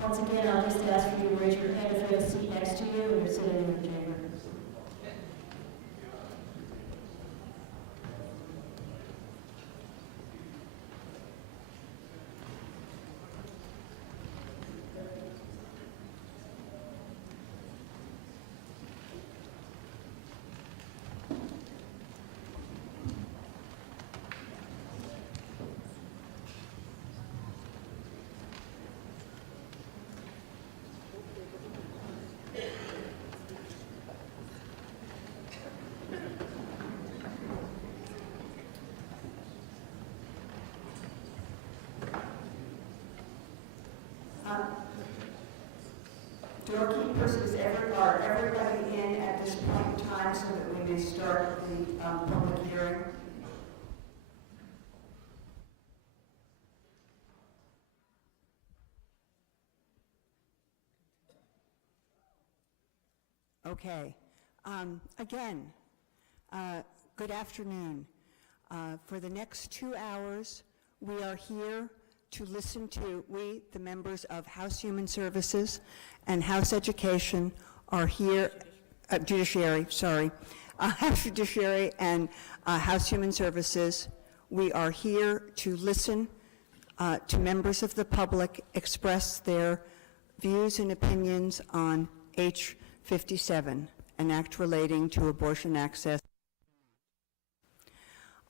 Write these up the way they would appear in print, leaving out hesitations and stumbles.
Once again, I'll just ask you to raise your hand if you have a seat next to you or you're sitting in the chamber. Doorkeepers, are everybody in at this point in time so that we may start the public hearing? Okay. Again, good afternoon. For the next 2 hours, we are here to listen to, we, the members of House Human Services and House Education, are here, Judiciary, sorry, House Judiciary and House Human Services. We are here to listen to members of the public express their views and opinions on H57, an act relating to abortion access.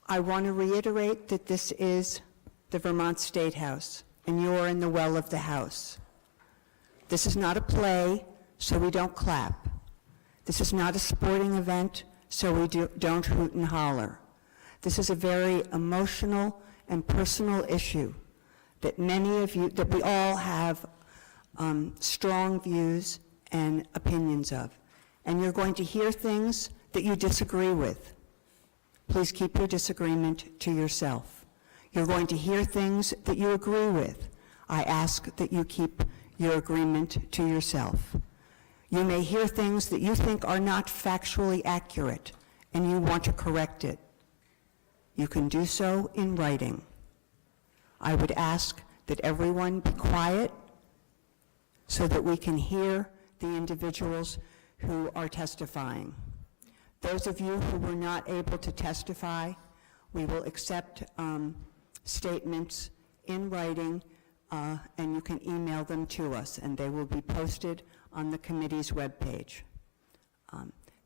I want to reiterate that this is the Vermont State House, and you're in the well of the House. This is not a play, so we don't clap. This is not a sporting event, so we don't hoot and holler. This is a very emotional and personal issue that many of you, that we all have strong views and opinions of. And you're going to hear things that you disagree with. Please keep your disagreement to yourself. You're going to hear things that you agree with. I ask that you keep your agreement to yourself. You may hear things that you think are not factually accurate and you want to correct it. You can do so in writing. I would ask that everyone be quiet so that we can hear the individuals who are testifying. Those of you who were not able to testify, we will accept statements in writing, and you can email them to us, and they will be posted on the committee's webpage.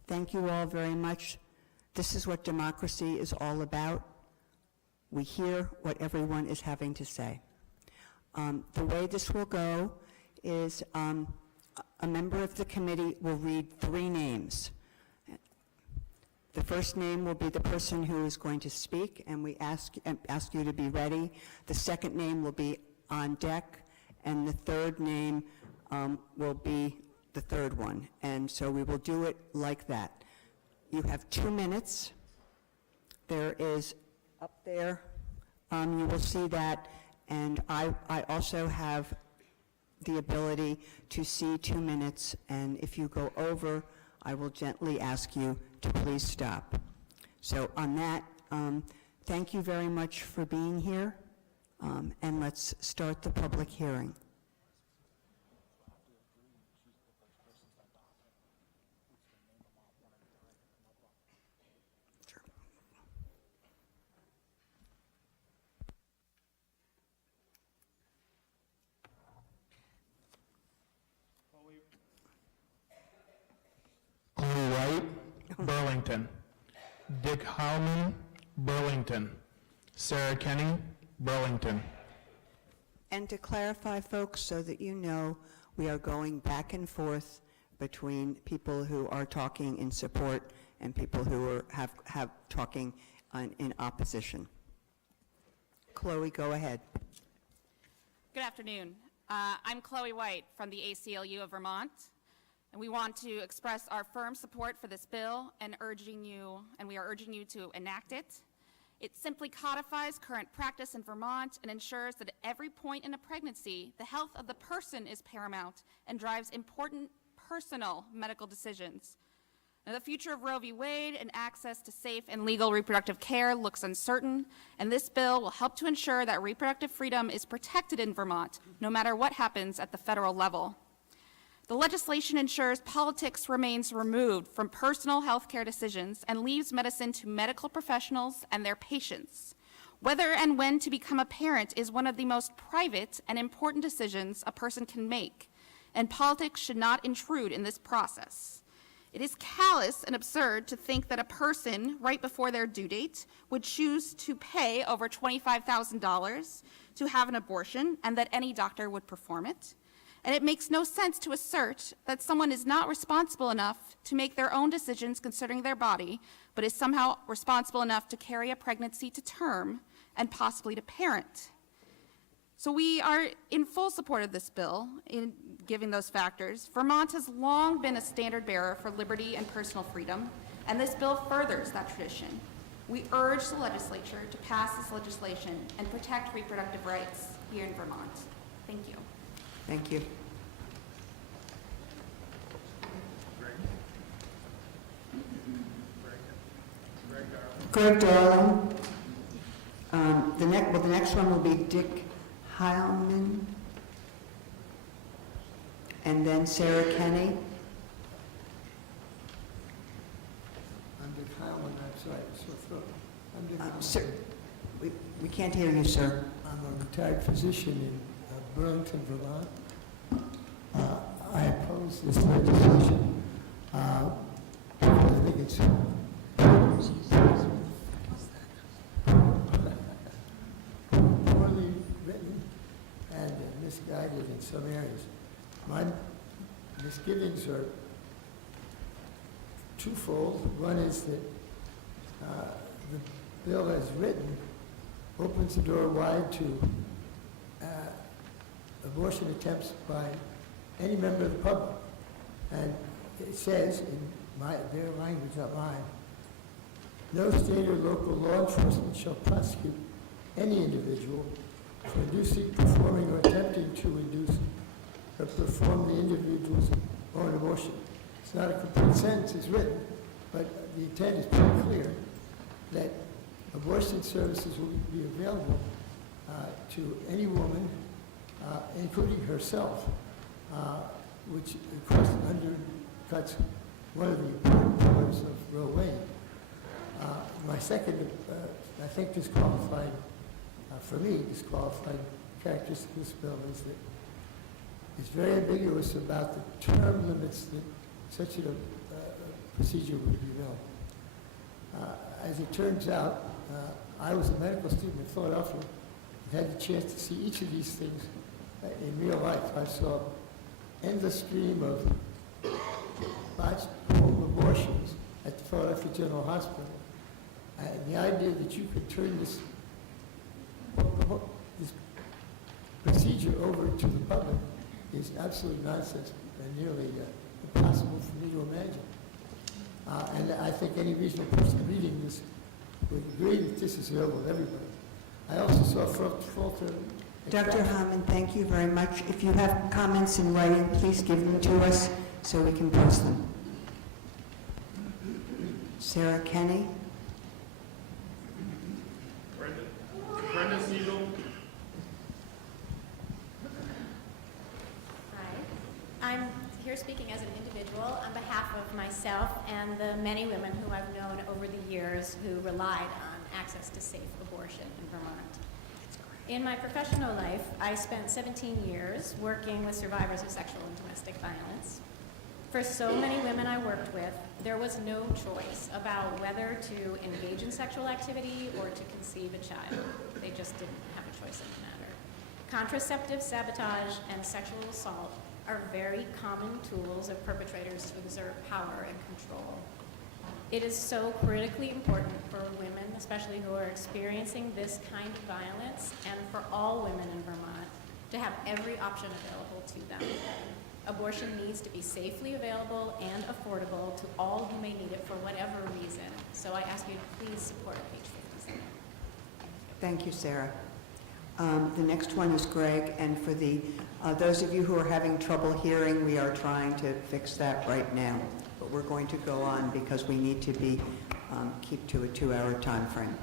Thank you all very much. This is what democracy is all about. We hear what everyone is having to say. The way this will go is a member of the committee will read 3 names. The first name will be the person who is going to speak, and we ask you to be ready. The second name will be on deck, and the third name will be the third one. And so we will do it like that. You have 2 minutes. There is up there, you will see that, and I also have the ability to see 2 minutes, and if you go over, I will gently ask you to please stop. So on that, thank you very much for being here, and let's start the public hearing. Chloe White, Burlington. Dick Howman, Burlington. Sarah Kenny, Burlington. And to clarify, folks, so that you know, we are going back and forth between people who are talking in support and people who are have talking in opposition. Chloe, go ahead. Good afternoon. I'm Chloe White from the ACLU of Vermont, and we want to express our firm support for this bill and we are urging you to enact it. It simply codifies current practice in Vermont and ensures that at every point in a pregnancy, the health of the person is paramount and drives important personal medical decisions. Now, the future of Roe v. Wade and access to safe and legal reproductive care looks uncertain, and this bill will help to ensure that reproductive freedom is protected in Vermont, no matter what happens at the federal level. The legislation ensures politics remains removed from personal health care decisions and leaves medicine to medical professionals and their patients. Whether and when to become a parent is one of the most private and important decisions a person can make, and politics should not intrude in this process. It is callous and absurd to think that a person, right before their due date, would choose to pay over $25,000 to have an abortion and that any doctor would perform it. And it makes no sense to assert that someone is not responsible enough to make their own decisions concerning their body, but is somehow responsible enough to carry a pregnancy to term and possibly to parent. So we are in full support of this bill in giving those factors. Vermont has long been a standard bearer for liberty and personal freedom, and this bill furthers that tradition. We urge the legislature to pass this legislation and protect reproductive rights here in Vermont. Thank you. Thank you. Greg Darling. The next one will be Dick Heilman, and then Sarah Kenny. I'm Dick Heilman, I'm sorry, sore throat. I'm Dick Heilman. Sir, we can't hear you, sir. I'm a retired physician in Burlington, Vermont. I oppose this legislation. I think it's poorly written and misguided in some areas. My misgivings are twofold. One is that the bill as written opens the door wide to abortion attempts by any member of the public. And it says, in their language, not mine, no state or local law enforcement shall prosecute any individual for inducing, performing, or attempting to induce or perform the individual's own abortion. It's not a complete sentence, it's written, but the intent is pretty clear that abortion services will be available to any woman, including herself, which of course undercuts one of the important pillars of Roe v. Wade. My second, I think disqualified, for me, disqualified characteristic of this bill is that it's very ambiguous about the term limits that such a procedure would be available. As it turns out, I was a medical student in Philadelphia and had the chance to see each of these things in real life. I saw endless stream of botched home abortions at the Philadelphia General Hospital. And the idea that you could turn this procedure over to the public is absolute nonsense and nearly impossible for me to imagine. And I think any reasonable person reading this would agree that this is available to everybody. I also saw falter. Dr. Hammond, thank you very much. If you have comments in writing, please give them to us so we can post them. Sarah Kenny. Brenda Siegel. Hi. I'm here speaking as an individual on behalf of myself and the many women who I've known over the years who relied on access to safe abortion in Vermont. In my professional life, I spent 17 years working with survivors of sexual and domestic violence. For so many women I worked with, there was no choice about whether to engage in sexual activity or to conceive a child. They just didn't have a choice in the matter. Contraceptive sabotage and sexual assault are very common tools of perpetrators to exert power and control. It is so critically important for women, especially who are experiencing this kind of violence, and for all women in Vermont, to have every option available to them. Abortion needs to be safely available and affordable to all who may need it for whatever reason. So I ask you to please support page 57. Thank you, Sarah. The next one is Greg, and for those of you who are having trouble hearing, we are trying to fix that right now. But we're going to go on because we need to keep to a 2-hour time frame.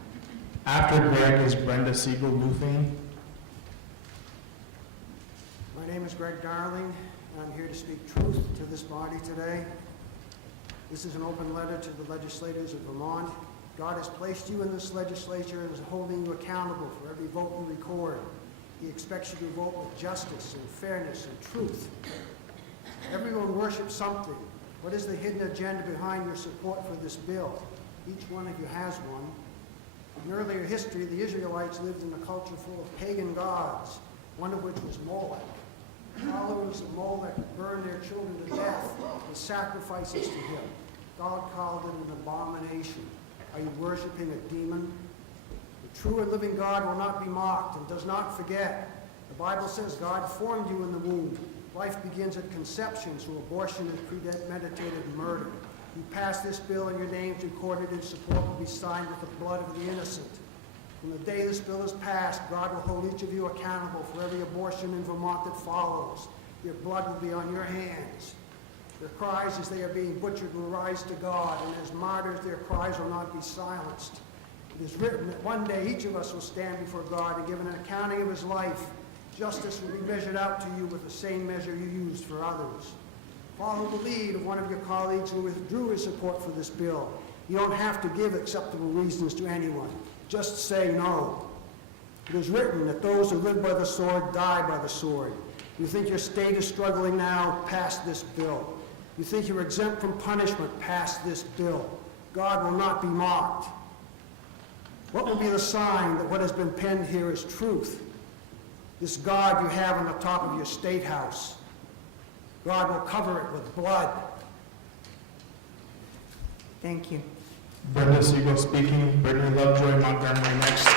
After Greg is Brenda Siegel Luthane. My name is Greg Darling, and I'm here to speak truth to this body today. This is an open letter to the legislators of Vermont. God has placed you in this legislature and is holding you accountable for every vote you record. He expects you to vote with justice and fairness and truth. Everyone worships something. What is the hidden agenda behind your support for this bill? Each one of you has one. In earlier history, the Israelites lived in a culture full of pagan gods, one of which was Molech. Followers of Molech burned their children to death with sacrifices to him. God called it an abomination. Are you worshiping a demon? The true and living God will not be mocked and does not forget. The Bible says God formed you in the womb. Life begins at conception, so abortion is premeditated murder. You pass this bill and your names recorded in support will be signed with the blood of the innocent. From the day this bill is passed, God will hold each of you accountable for every abortion in Vermont that follows. Your blood will be on your hands. Their cries as they are being butchered will rise to God, and as martyrs their cries will not be silenced. It is written that one day each of us will stand before God and give an accounting of his life. Justice will be measured out to you with the same measure you used for others. Follow the lead of one of your colleagues who withdrew his support for this bill. You don't have to give acceptable reasons to anyone. Just say no. It is written that those who live by the sword die by the sword. You think your state is struggling now? Pass this bill. You think you're exempt from punishment? Pass this bill. God will not be mocked. What will be the sign that what has been penned here is truth? This God you have on the top of your state house. God will cover it with blood. Thank you. Brenda Siegel speaking. Brittany Lovejoy, Montgomery next.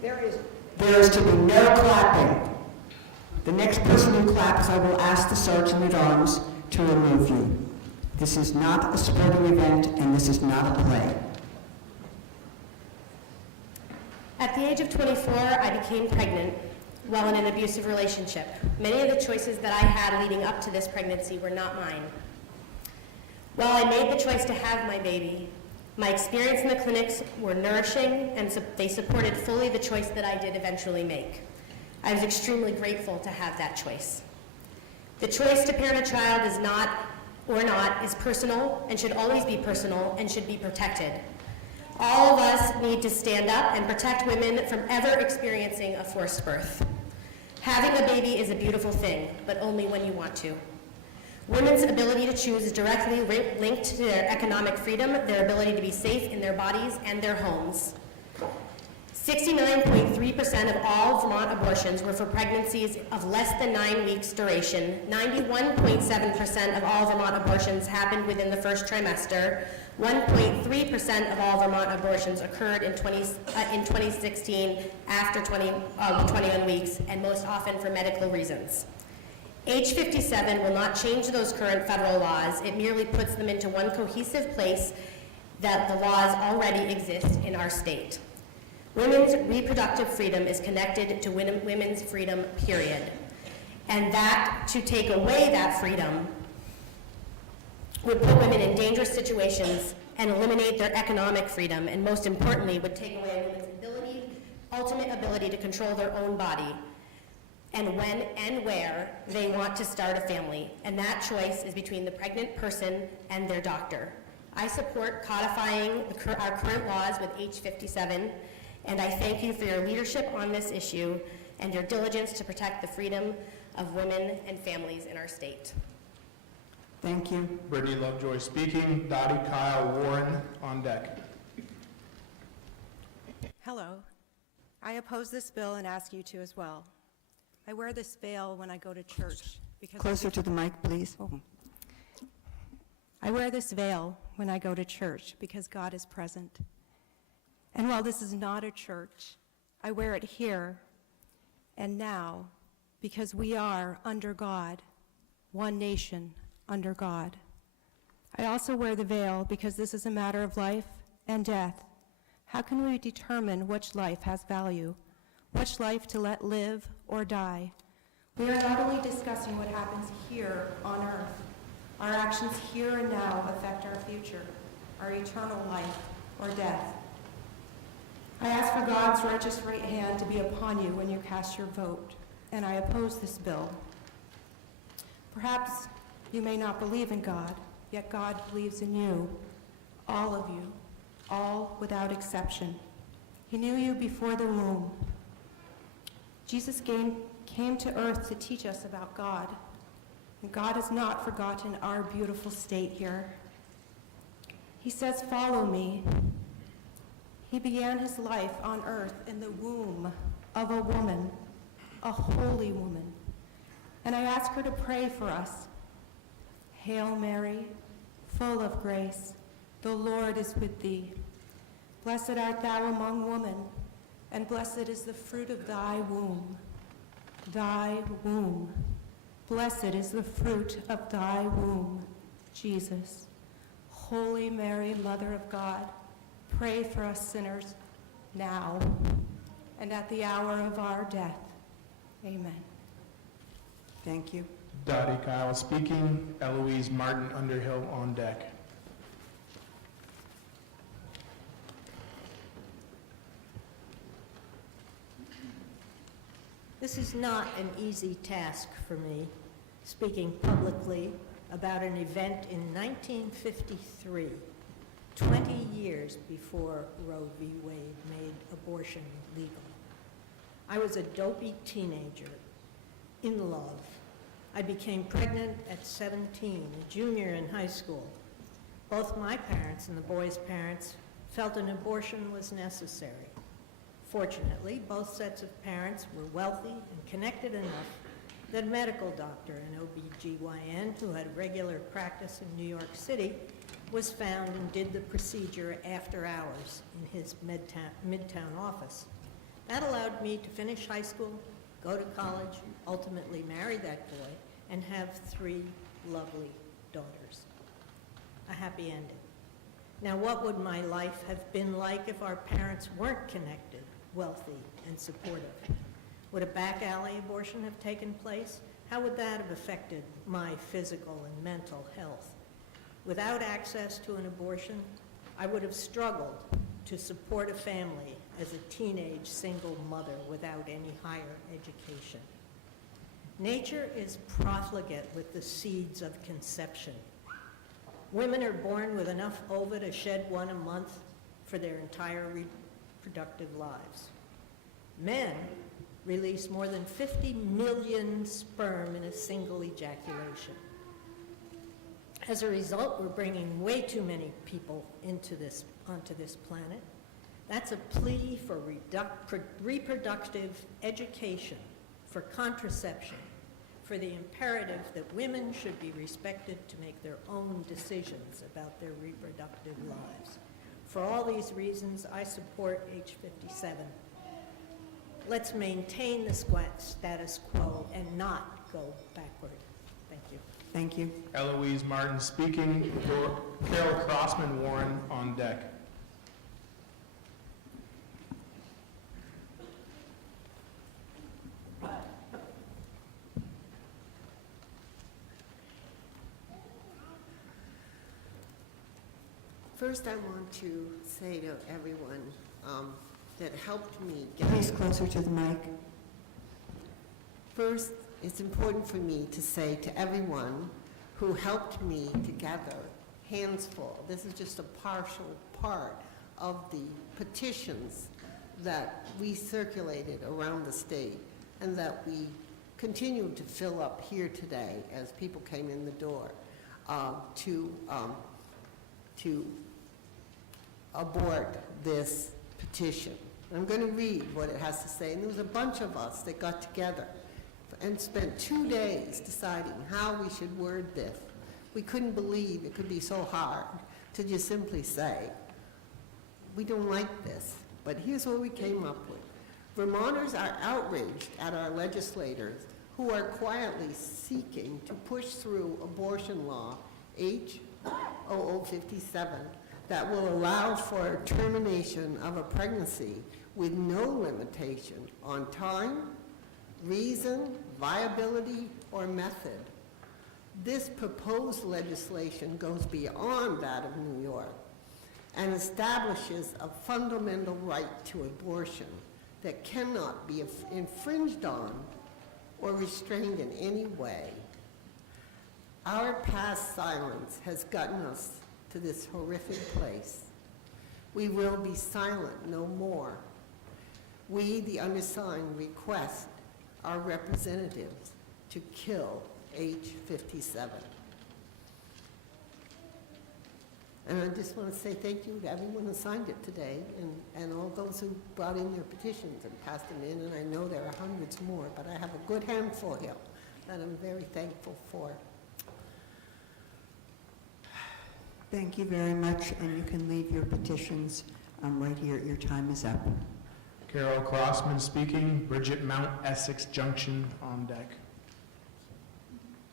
There is to be no clapping. The next person who claps, I will ask the Sergeant at Arms to remove you. This is not a sporting event, and this is not a play. At the age of 24, I became pregnant while in an abusive relationship. Many of the choices that I had leading up to this pregnancy were not mine. While I made the choice to have my baby, my experience in the clinics were nourishing, and they supported fully the choice that I did eventually make. I was extremely grateful to have that choice. The choice to parent a child is personal and should always be personal and should be protected. All of us need to stand up and protect women from ever experiencing a forced birth. Having a baby is a beautiful thing, but only when you want to. Women's ability to choose is directly linked to their economic freedom, their ability to be safe in their bodies and their homes. 69.3% of all Vermont abortions were for pregnancies of less than 9 weeks duration. 91.7% of all Vermont abortions happened within the first trimester. 1.3% of all Vermont abortions occurred in 2016 after 21 weeks, and most often for medical reasons. Age 57 will not change those current federal laws. It merely puts them into one cohesive place that the laws already exist in our state. Women's reproductive freedom is connected to women's freedom, period. And that, to take away that freedom, would put women in dangerous situations and eliminate their economic freedom, and most importantly, would take away a woman's ultimate ability to control their own body and when and where they want to start a family. And that choice is between the pregnant person and their doctor. I support codifying our current laws with age 57, and I thank you for your leadership on this issue and your diligence to protect the freedom of women and families in our state. Thank you. Brittany Lovejoy speaking. Dottie Kyle Warren on deck. Hello. I oppose this bill and ask you to as well. I wear this veil when I go to church because Closer to the mic, please. I wear this veil when I go to church because God is present. And while this is not a church, I wear it here and now because we are under God, one nation under God. I also wear the veil because this is a matter of life and death. How can we determine which life has value, which life to let live or die? We are not only discussing what happens here on earth. Our actions here and now affect our future, our eternal life or death. I ask for God's righteous right hand to be upon you when you cast your vote, and I oppose this bill. Perhaps you may not believe in God, yet God believes in you, all of you, all without exception. He knew you before the womb. Jesus came to earth to teach us about God, and God has not forgotten our beautiful state here. He says, "Follow me." He began his life on earth in the womb of a woman, a holy woman. And I ask her to pray for us. Hail Mary, full of grace, the Lord is with thee. Blessed art thou among women, and blessed is the fruit of thy womb. Thy womb. Blessed is the fruit of thy womb, Jesus. Holy Mary, Mother of God, pray for us sinners now and at the hour of our death. Amen. Thank you. Dottie Kyle speaking. Eloise Martin Underhill on deck. This is not an easy task for me, speaking publicly about an event in 1953, 20 years before Roe v. Wade made abortion legal. I was a dopey teenager, in love. I became pregnant at 17, a junior in high school. Both my parents and the boy's parents felt an abortion was necessary. Fortunately, both sets of parents were wealthy and connected enough that a medical doctor, an OBGYN who had regular practice in New York City, was found and did the procedure after hours in his Midtown office. That allowed me to finish high school, go to college, ultimately marry that boy, and have 3 lovely daughters. A happy ending. Now, what would my life have been like if our parents weren't connected, wealthy, and supportive? Would a back alley abortion have taken place? How would that have affected my physical and mental health? Without access to an abortion, I would have struggled to support a family as a teenage single mother without any higher education. Nature is profligate with the seeds of conception. Women are born with enough ova to shed one a month for their entire reproductive lives. Men release more than 50 million sperm in a single ejaculation. As a result, we're bringing way too many people onto this planet. That's a plea for reproductive education, for contraception, for the imperative that women should be respected to make their own decisions about their reproductive lives. For all these reasons, I support H57. Let's maintain the status quo and not go backward. Thank you. Thank you. Eloise Martin speaking. Carol Crossman Warren on deck. First, I want to say to everyone that helped me get... Please closer to the mic. First, it's important for me to say to everyone who helped me to gather hands full. This is just a partial part of the petitions that we circulated around the state and that we continue to fill up here today as people came in the door to abort this petition. I'm going to read what it has to say. And there was a bunch of us that got together and spent 2 days deciding how we should word this. We couldn't believe it could be so hard to just simply say, we don't like this, but here's what we came up with. Vermonters are outraged at our legislators who are quietly seeking to push through abortion law H 0057 that will allow for termination of a pregnancy with no limitation on time, reason, viability, or method. This proposed legislation goes beyond that of New York and establishes a fundamental right to abortion that cannot be infringed on or restrained in any way. Our past silence has gotten us to this horrific place. We will be silent no more. We, the undersigned, request our representatives to kill age 57. And I just want to say thank you to everyone who signed it today and all those who brought in their petitions and passed them in, and I know there are hundreds more, but I have a good handful here that I'm very thankful for. Thank you very much, and you can leave your petitions right here. Your time is up. Carol Crossman speaking, Bridget Mount, Essex Junction on deck.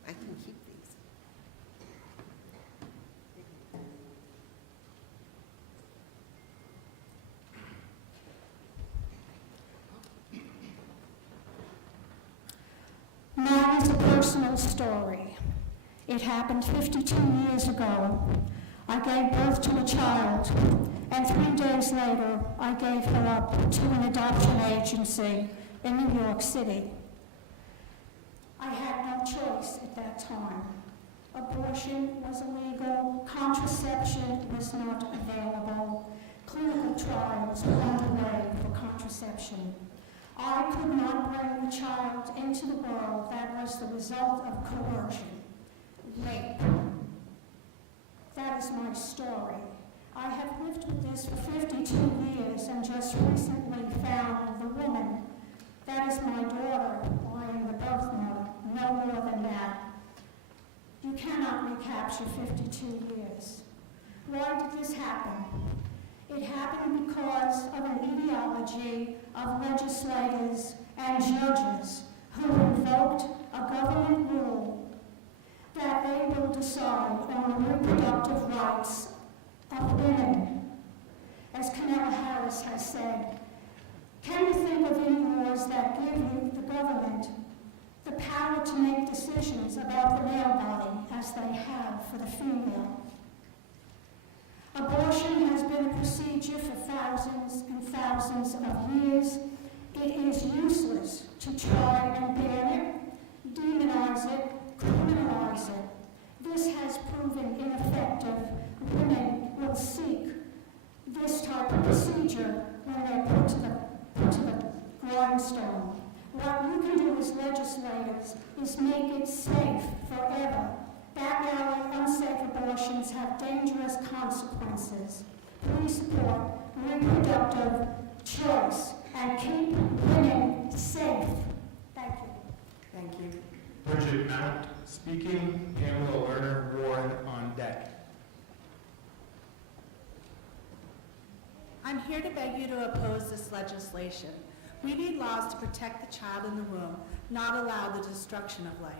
I can keep these. Mine is a personal story. It happened 52 years ago. I gave birth to a child, and 3 days later, I gave her up to an adoption agency in New York City. I had no choice at that time. Abortion was illegal, contraception was not available, clinical trials were underway for contraception. I could not bring the child into the world that was the result of coercion, rape. That is my story. I have lived with this for 52 years and just recently found the woman. That is my daughter. I am the birth mother, no more than that. You cannot recapture 52 years. Why did this happen? It happened because of an ideology of legislators and judges who invoked a government rule that they will decide on the reproductive rights of women. As Kamala Harris has said, can you think of any laws that give you, the government, the power to make decisions about the male body as they have for the female? Abortion has been a procedure for thousands and thousands of years. It is useless to try and ban it, demonize it, criminalize it. This has proven ineffective. Women will seek this type of procedure when they're put to the grindstone. What you can do as legislators is make it safe forever. Back-alley unsafe abortions have dangerous consequences. Please support reproductive choice and keep women safe. Thank you. Thank you. Bridget Mount speaking, Pamela Lerner Warren on deck. I'm here to beg you to oppose this legislation. We need laws to protect the child in the womb, not allow the destruction of life.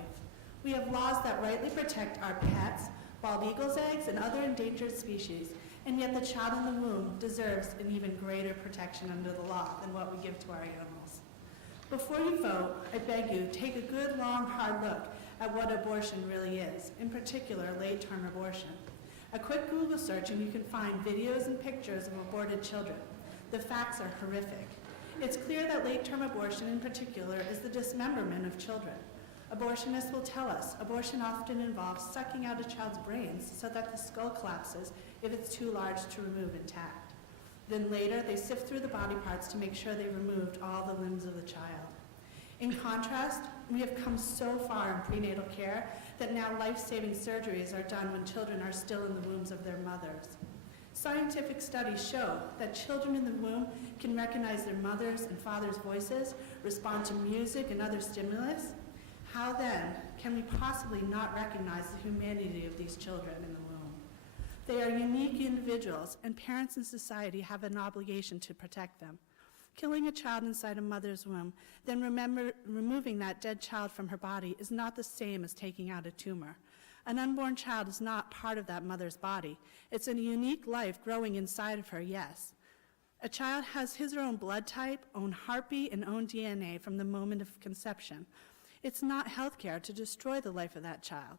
We have laws that rightly protect our pets, bald eagle's eggs, and other endangered species, and yet the child in the womb deserves an even greater protection under the law than what we give to our animals. Before you vote, I beg you, take a good, long, hard look at what abortion really is, in particular, late-term abortion. A quick Google search and you can find videos and pictures of aborted children. The facts are horrific. It's clear that late-term abortion in particular is the dismemberment of children. Abortionists will tell us abortion often involves sucking out a child's brains so that the skull collapses if it's too large to remove intact. Then later, they sift through the body parts to make sure they removed all the limbs of the child. In contrast, we have come so far in prenatal care that now life-saving surgeries are done when children are still in the wombs of their mothers. Scientific studies show that children in the womb can recognize their mother's and father's voices, respond to music and other stimulus. How then can we possibly not recognize the humanity of these children in the womb? They are unique individuals, and parents in society have an obligation to protect them. Killing a child inside a mother's womb, then removing that dead child from her body is not the same as taking out a tumor. An unborn child is not part of that mother's body. It's a unique life growing inside of her, yes. A child has his or her own blood type, own heartbeat, and own DNA from the moment of conception. It's not health care to destroy the life of that child.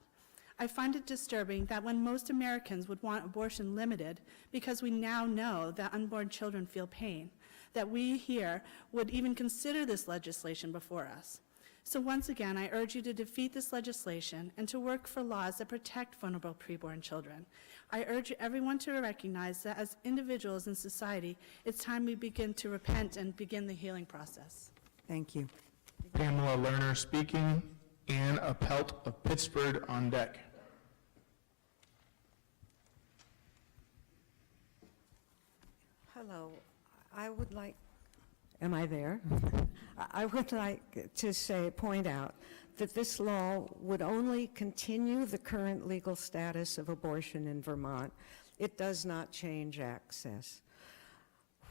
I find it disturbing that when most Americans would want abortion limited because we now know that unborn children feel pain, that we here would even consider this legislation before us. So once again, I urge you to defeat this legislation and to work for laws that protect vulnerable preborn children. I urge everyone to recognize that as individuals in society, it's time we begin to repent and begin the healing process. Thank you. Pamela Lerner speaking. Ann Appelt of Pittsburgh on deck. Hello. I would like, am I there? I would like to point out that this law would only continue the current legal status of abortion in Vermont. It does not change access.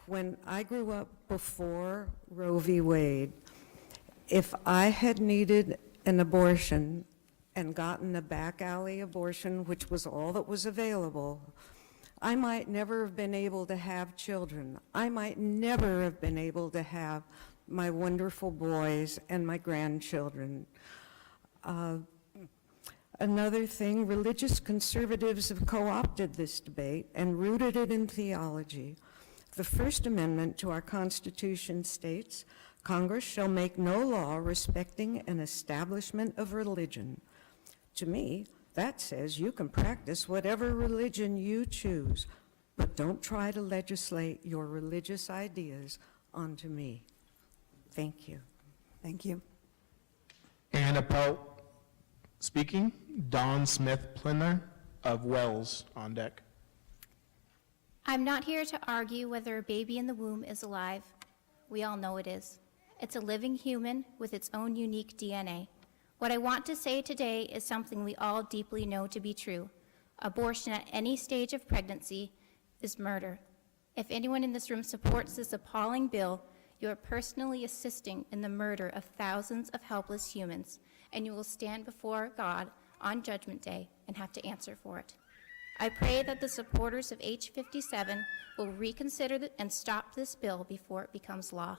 When I grew up before Roe v. Wade, if I had needed an abortion and gotten a back alley abortion, which was all that was available, I might never have been able to have children. I might never have been able to have my wonderful boys and my grandchildren. Another thing, religious conservatives have co-opted this debate and rooted it in theology. The First Amendment to our Constitution states, Congress shall make no law respecting an establishment of religion. To me, that says you can practice whatever religion you choose, but don't try to legislate your religious ideas onto me. Thank you. Thank you. Ann Appelt speaking. Dawn Smith-Plinner of Wells on deck. I'm not here to argue whether a baby in the womb is alive. We all know it is. It's a living human with its own unique DNA. What I want to say today is something we all deeply know to be true. Abortion at any stage of pregnancy is murder. If anyone in this room supports this appalling bill, you are personally assisting in the murder of thousands of helpless humans, and you will stand before God on Judgment Day and have to answer for it. I pray that the supporters of H57 will reconsider and stop this bill before it becomes law.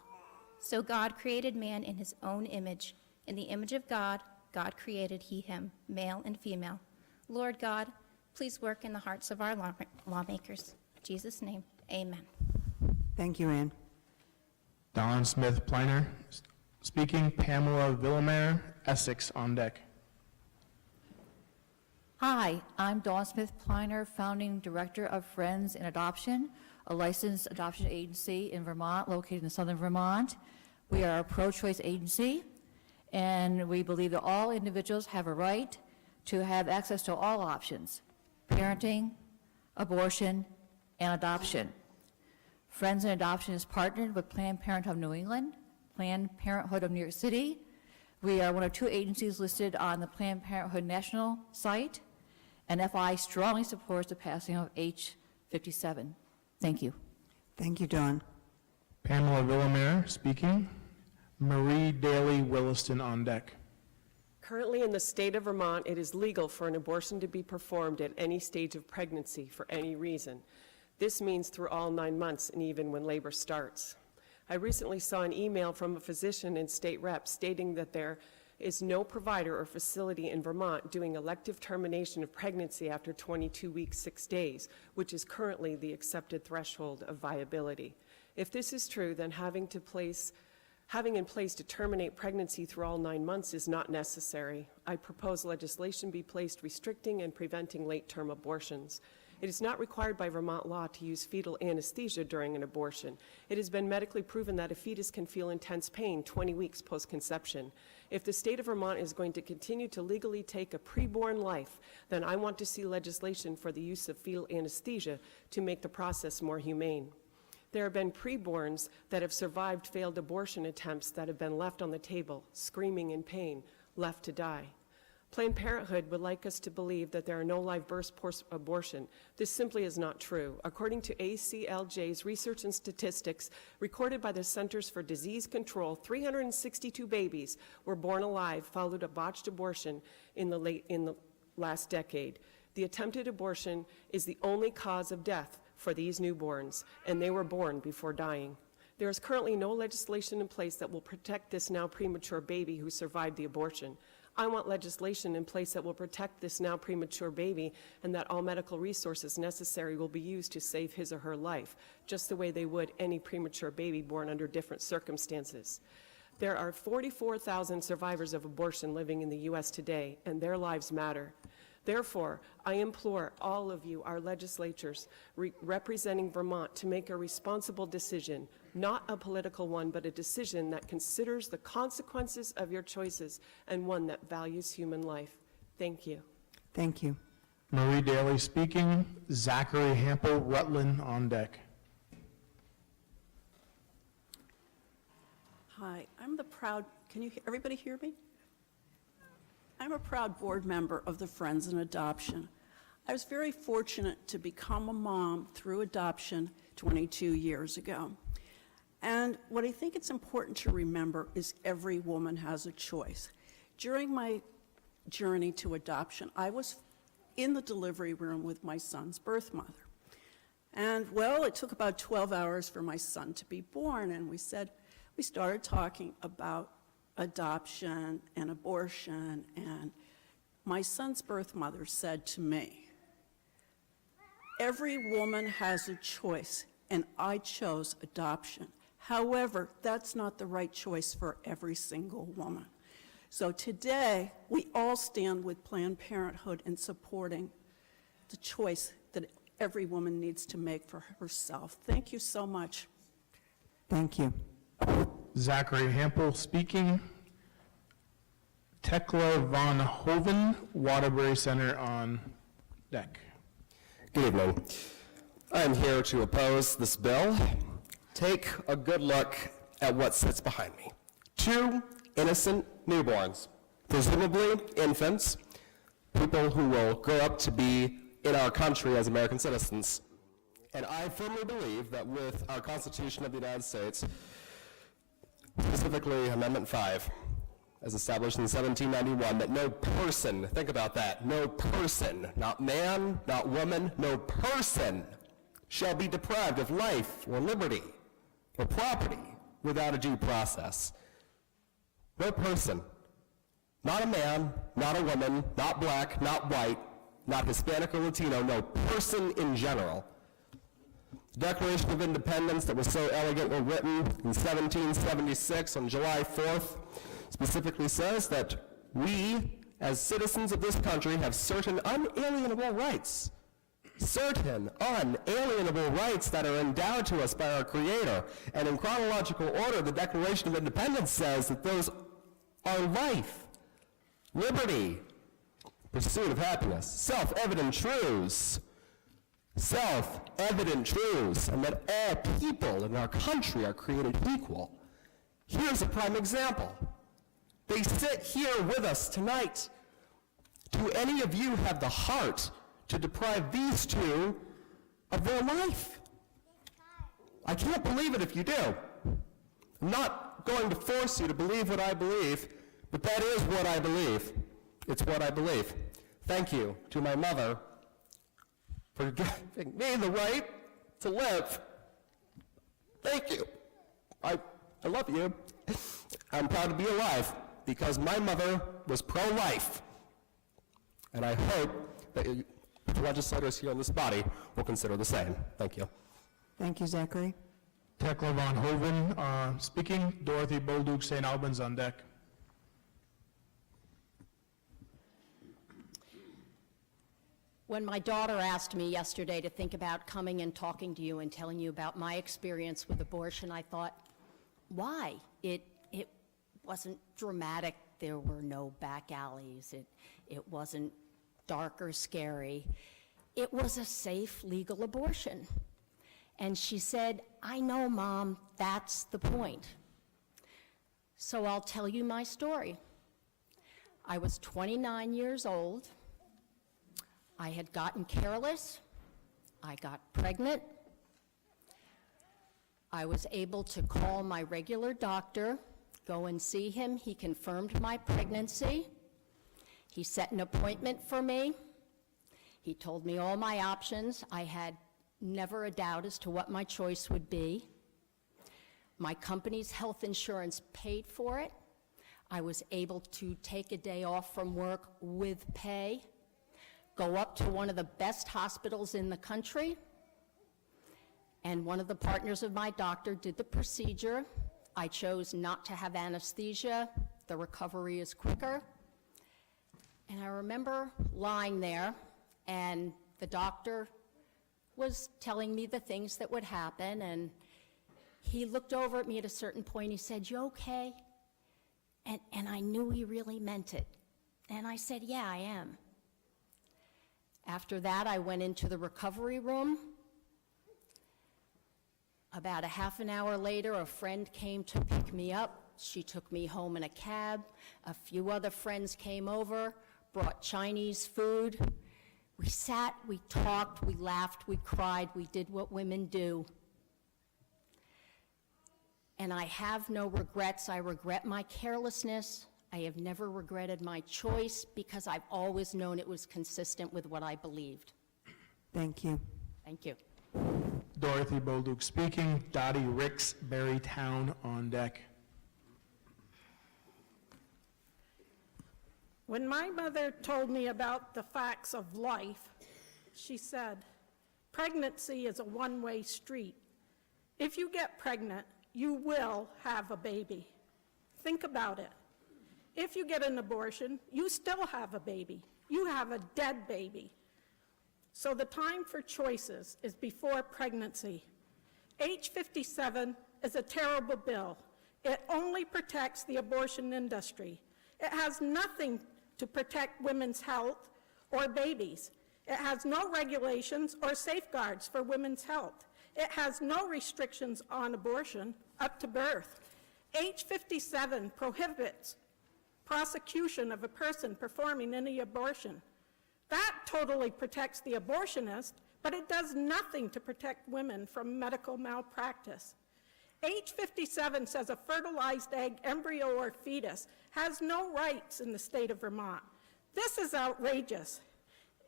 So God created man in his own image. In the image of God, God created he, him, male and female. Lord God, please work in the hearts of our lawmakers. In Jesus' name, amen. Thank you, Ann. Dawn Smith-Plinner speaking. Pamela Villamere, Essex on deck. Hi, I'm Dawn Smith-Plinner, founding director of Friends in Adoption, a licensed adoption agency in Vermont, located in southern Vermont. We are a pro-choice agency, and we believe that all individuals have a right to have access to all options: parenting, abortion, and adoption. Friends in Adoption is partnered with Planned Parenthood of New England, Planned Parenthood of New York City. We are one of 2 agencies listed on the Planned Parenthood National site, and FI strongly supports the passing of H57. Thank you. Thank you, Dawn. Pamela Villamere speaking. Marie Daly Williston on deck. Currently in the state of Vermont, it is legal for an abortion to be performed at any stage of pregnancy for any reason. This means through all 9 months and even when labor starts. I recently saw an email from a physician and state rep stating that there is no provider or facility in Vermont doing elective termination of pregnancy after 22 weeks, 6 days, which is currently the accepted threshold of viability. If this is true, then having in place to terminate pregnancy through all 9 months is not necessary. I propose legislation be placed restricting and preventing late-term abortions. It is not required by Vermont law to use fetal anesthesia during an abortion. It has been medically proven that a fetus can feel intense pain 20 weeks post-conception. If the state of Vermont is going to continue to legally take a preborn life, then I want to see legislation for the use of fetal anesthesia to make the process more humane. There have been preborns that have survived failed abortion attempts that have been left on the table, screaming in pain, left to die. Planned Parenthood would like us to believe that there are no live births post-abortion. This simply is not true. According to ACLJ's research and statistics recorded by the Centers for Disease Control, 362 babies were born alive following a botched abortion in the last decade. The attempted abortion is the only cause of death for these newborns, and they were born before dying. There is currently no legislation in place that will protect this now premature baby who survived the abortion. I want legislation in place that will protect this now premature baby, and that all medical resources necessary will be used to save his or her life, just the way they would any premature baby born under different circumstances. There are 44,000 survivors of abortion living in the U.S. today, and their lives matter. Therefore, I implore all of you, our legislators representing Vermont, to make a responsible decision, not a political one, but a decision that considers the consequences of your choices and one that values human life. Thank you. Thank you. Marie Daly speaking. Zachary Hampel, Rutland on deck. Hi, I'm the proud, everybody hear me? I'm a proud board member of the Friends in Adoption. I was very fortunate to become a mom through adoption 22 years ago. And what I think it's important to remember is every woman has a choice. During my journey to adoption, I was in the delivery room with my son's birth mother. And well, it took about 12 hours for my son to be born, and we started talking about adoption and abortion, and my son's birth mother said to me, "Every woman has a choice, and I chose adoption. However, that's not the right choice for every single woman." So today, we all stand with Planned Parenthood in supporting the choice that every woman needs to make for herself. Thank you so much. Thank you. Zachary Hampel speaking. Tekla von Hoven, Waterbury Center on deck. Good evening. I'm here to oppose this bill. Take a good look at what sits behind me. 2 innocent newborns, presumably infants, people who will grow up to be in our country as American citizens. And I firmly believe that with our Constitution of the United States, specifically Amendment 5, as established in 1791, that no person, think about that, no person, not man, not woman, no person shall be deprived of life or liberty or property without a due process. No person, not a man, not a woman, not black, not white, not Hispanic or Latino, no person in general. The Declaration of Independence that was so elegantly written in 1776 on July 4th specifically says that we, as citizens of this country, have certain unalienable rights. Certain unalienable rights that are endowed to us by our Creator. And in chronological order, the Declaration of Independence says that those are life, liberty, pursuit of happiness, self-evident truths, and that all people in our country are created equal. Here's a prime example. They sit here with us tonight. Do any of you have the heart to deprive these two of their life? I can't believe it if you do. I'm not going to force you to believe what I believe, but that is what I believe. It's what I believe. Thank you to my mother for giving me the right to live. Thank you. I love you. I'm proud to be alive because my mother was pro-life. And I hope that the legislators here in this body will consider the same. Thank you. Thank you, Zachary. Tekla von Hoven speaking. Dorothy Bolduc, St. Albans on deck. When my daughter asked me yesterday to think about coming and talking to you and telling you about my experience with abortion, I thought, why? It wasn't dramatic. There were no back alleys. It wasn't dark or scary. It was a safe, legal abortion. And she said, I know, Mom, that's the point. So I'll tell you my story. I was 29 years old. I had gotten careless. I got pregnant. I was able to call my regular doctor, go and see him. He confirmed my pregnancy. He set an appointment for me. He told me all my options. I had never a doubt as to what my choice would be. My company's health insurance paid for it. I was able to take a day off from work with pay, go up to one of the best hospitals in the country, and one of the partners of my doctor did the procedure. I chose not to have anesthesia. The recovery is quicker. And I remember lying there, and the doctor was telling me the things that would happen, and he looked over at me at a certain point. He said, "You okay?" And I knew he really meant it. And I said, "Yeah, I am." After that, I went into the recovery room. About a half an hour later, a friend came to pick me up. She took me home in a cab. A few other friends came over, brought Chinese food. We sat, we talked, we laughed, we cried, we did what women do. And I have no regrets. I regret my carelessness. I have never regretted my choice because I've always known it was consistent with what I believed. Thank you. Thank you. Dorothy Bolduc speaking. Dottie Ricks, Berrytown on deck. When my mother told me about the facts of life, she said, "Pregnancy is a one-way street. If you get pregnant, you will have a baby. Think about it. If you get an abortion, you still have a baby. You have a dead baby. So the time for choices is before pregnancy. Age 57 is a terrible bill. It only protects the abortion industry. It has nothing to protect women's health or babies. It has no regulations or safeguards for women's health. It has no restrictions on abortion up to birth. Age 57 prohibits prosecution of a person performing any abortion. That totally protects the abortionist, but it does nothing to protect women from medical malpractice. Age 57 says a fertilized egg, embryo, or fetus has no rights in the state of Vermont. This is outrageous.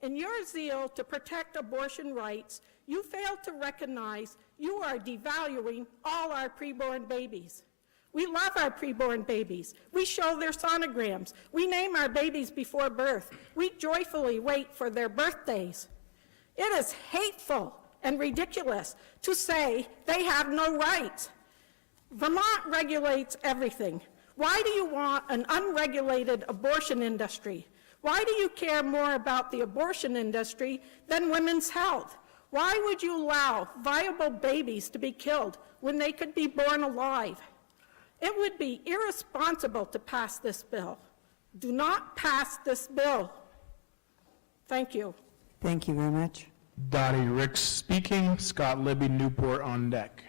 In your zeal to protect abortion rights, you fail to recognize you are devaluing all our preborn babies. We love our preborn babies. We show their sonograms. We name our babies before birth. We joyfully wait for their birthdays. It is hateful and ridiculous to say they have no rights. Vermont regulates everything. Why do you want an unregulated abortion industry? Why do you care more about the abortion industry than women's health? Why would you allow viable babies to be killed when they could be born alive? It would be irresponsible to pass this bill. Do not pass this bill. Thank you. Thank you very much. Dottie Ricks speaking. Scott Libby, Newport on deck.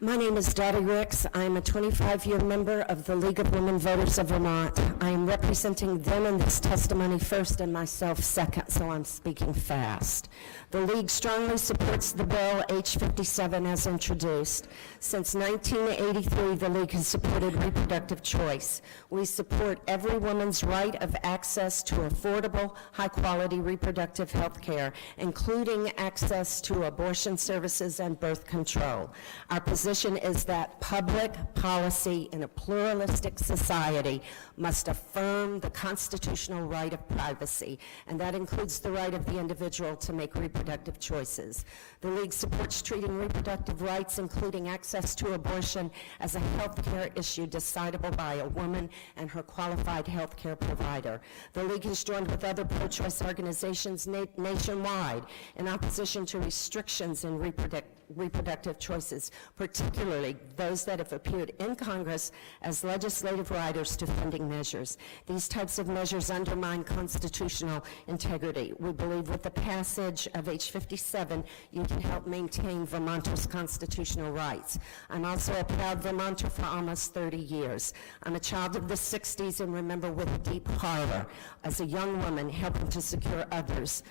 My name is Dottie Ricks. I'm a 25-year member of the League of Women Voters of Vermont. I am representing them in this testimony first and myself second, so I'm speaking fast. The League strongly supports the bill H57 as introduced. Since 1983, the League has supported reproductive choice. We support every woman's right of access to affordable, high-quality reproductive health care, including access to abortion services and birth control. Our position is that public policy in a pluralistic society must affirm the constitutional right of privacy, and that includes the right of the individual to make reproductive choices. The League supports treating reproductive rights, including access to abortion, as a health care issue decidable by a woman and her qualified health care provider. The League has joined with other pro-choice organizations nationwide in opposition to restrictions in reproductive choices, particularly those that have appeared in Congress as legislative riders to funding measures. These types of measures undermine constitutional integrity. We believe with the passage of H57, you can help maintain Vermonters' constitutional rights. I'm also a proud Vermonter for almost 30 years. I'm a child of the 60s and remember with deep horror as a young woman helping to secure others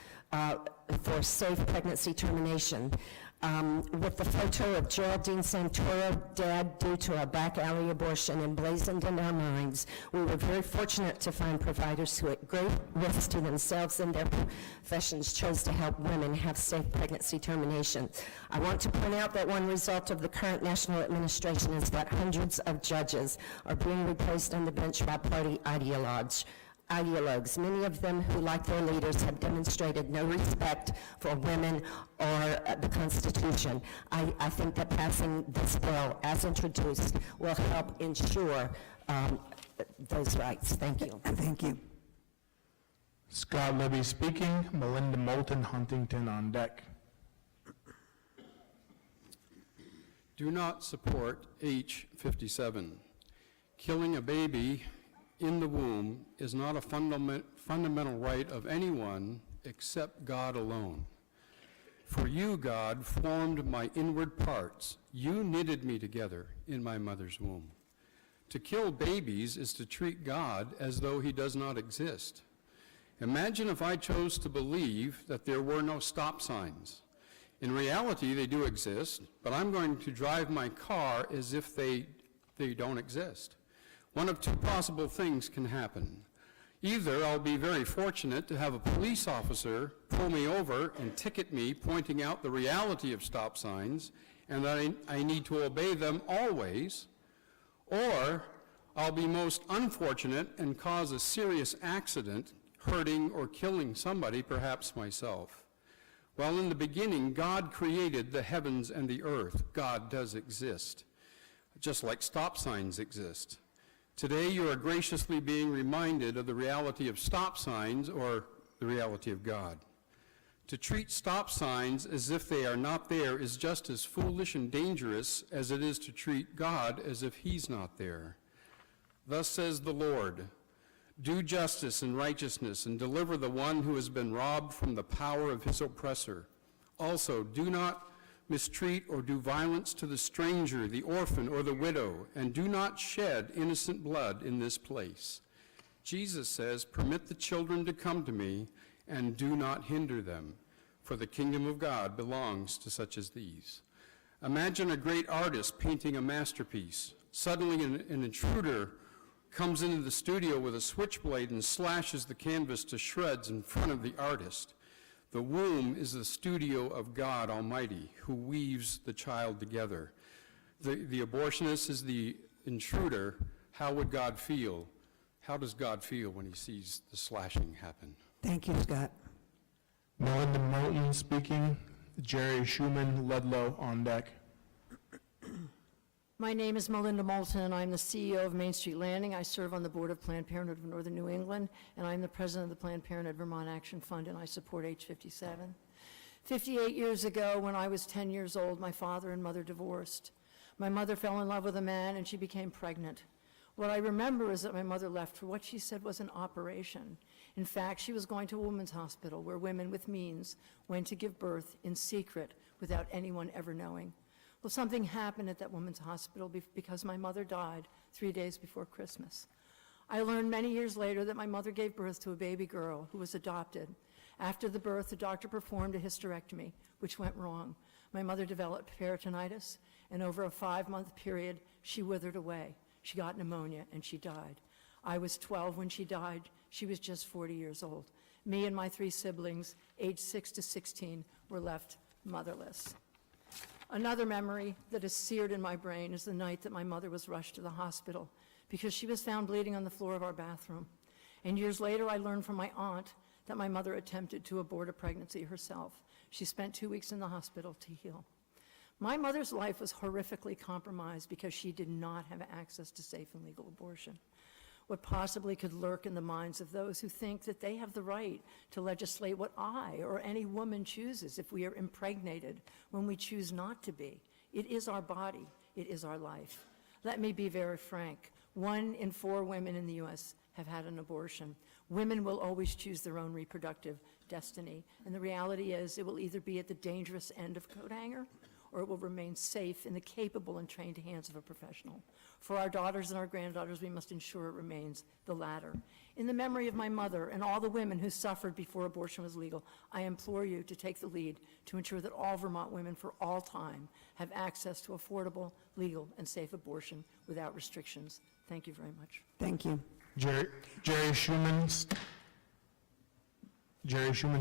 for safe pregnancy termination. with the photo of Geraldine Santoro dead due to a back alley abortion emblazoned in our minds. We were very fortunate to find providers who, at great risk to themselves and their professions, chose to help women have safe pregnancy termination. I want to point out that one result of the current national administration is that hundreds of judges are being replaced on the bench by party ideologues, many of them who, like their leaders, have demonstrated no respect for women or the Constitution. I think that passing this bill as introduced will help ensure those rights. Thank you. Thank you. Scott Libby speaking. Melinda Moulton Huntington on deck. Do not support H57. Killing a baby in the womb is not a fundamental right of anyone except God alone. For you, God, formed my inward parts. You knitted me together in my mother's womb. To kill babies is to treat God as though he does not exist. Imagine if I chose to believe that there were no stop signs. In reality, they do exist, but I'm going to drive my car as if they don't exist. One of two possible things can happen. Either I'll be very fortunate to have a police officer pull me over and ticket me, pointing out the reality of stop signs, and that I need to obey them always, or I'll be most unfortunate and cause a serious accident, hurting or killing somebody, perhaps myself. Well, in the beginning, God created the heavens and the earth. God does exist, just like stop signs exist. Today, you are graciously being reminded of the reality of stop signs, or the reality of God. To treat stop signs as if they are not there is just as foolish and dangerous as it is to treat God as if he's not there. Thus says the Lord, do justice and righteousness and deliver the one who has been robbed from the power of his oppressor. Also, do not mistreat or do violence to the stranger, the orphan, or the widow, and do not shed innocent blood in this place. Jesus says, permit the children to come to me, and do not hinder them, for the kingdom of God belongs to such as these. Imagine a great artist painting a masterpiece. Suddenly an intruder comes into the studio with a switchblade and slashes the canvas to shreds in front of the artist. The womb is the studio of God Almighty, who weaves the child together. The abortionist is the intruder. How would God feel? How does God feel when he sees the slashing happen? Thank you, Scott. Melinda Moulton speaking. Jerry Schuman Ludlow on deck. My name is Melinda Moulton, and I'm the CEO of Main Street Landing. I serve on the board of Planned Parenthood of Northern New England, and I'm the president of the Planned Parenthood Vermont Action Fund, and I support H57. 58 years ago, when I was 10 years old, my father and mother divorced. My mother fell in love with a man, and she became pregnant. What I remember is that my mother left for what she said was an operation. In fact, she was going to a women's hospital where women with means went to give birth in secret without anyone ever knowing. Well, something happened at that women's hospital because my mother died 3 days before Christmas. I learned many years later that my mother gave birth to a baby girl who was adopted. After the birth, the doctor performed a hysterectomy, which went wrong. My mother developed peritonitis, and over a 5-month period, she withered away. She got pneumonia, and she died. I was 12 when she died. She was just 40 years old. Me and my 3 siblings, aged 6 to 16, were left motherless. Another memory that is seared in my brain is the night that my mother was rushed to the hospital because she was found bleeding on the floor of our bathroom. And years later, I learned from my aunt that my mother attempted to abort a pregnancy herself. She spent 2 weeks in the hospital to heal. My mother's life was horrifically compromised because she did not have access to safe and legal abortion. What possibly could lurk in the minds of those who think that they have the right to legislate what I or any woman chooses if we are impregnated when we choose not to be? It is our body. It is our life. Let me be very frank. 1 in 4 women in the U.S. have had an abortion. Women will always choose their own reproductive destiny, and the reality is it will either be at the dangerous end of coat hanger or it will remain safe in the capable and trained hands of a professional. For our daughters and our granddaughters, we must ensure it remains the latter. In the memory of my mother and all the women who suffered before abortion was legal, I implore you to take the lead to ensure that all Vermont women for all time have access to affordable, legal, and safe abortion without restrictions. Thank you very much. Thank you. Jerry Schuman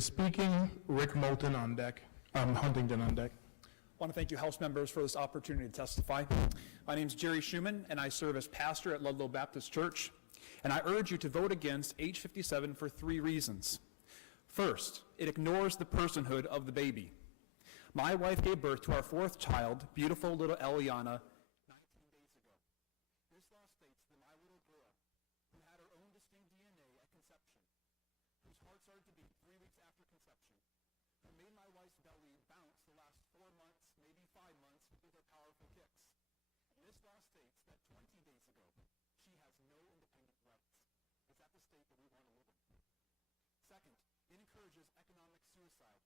speaking. Rick Moulton on deck. Huntington on deck. I want to thank you, House members, for this opportunity to testify. My name is Jerry Schuman, and I serve as pastor at Ludlow Baptist Church. And I urge you to vote against H57 for 3 reasons. First, it ignores the personhood of the baby. My wife gave birth to our 4th child, beautiful little Eliana, 19 days ago. This law states that my little girl, who had her own distinct DNA at conception, whose heart started to beat 3 weeks after conception, who made my wife's belly bounce the last 4 months, maybe 5 months, with her powerful kicks. This law states that 20 days ago, she has no independent rights. Is that the state that we want to live in? Second, it encourages economic suicide.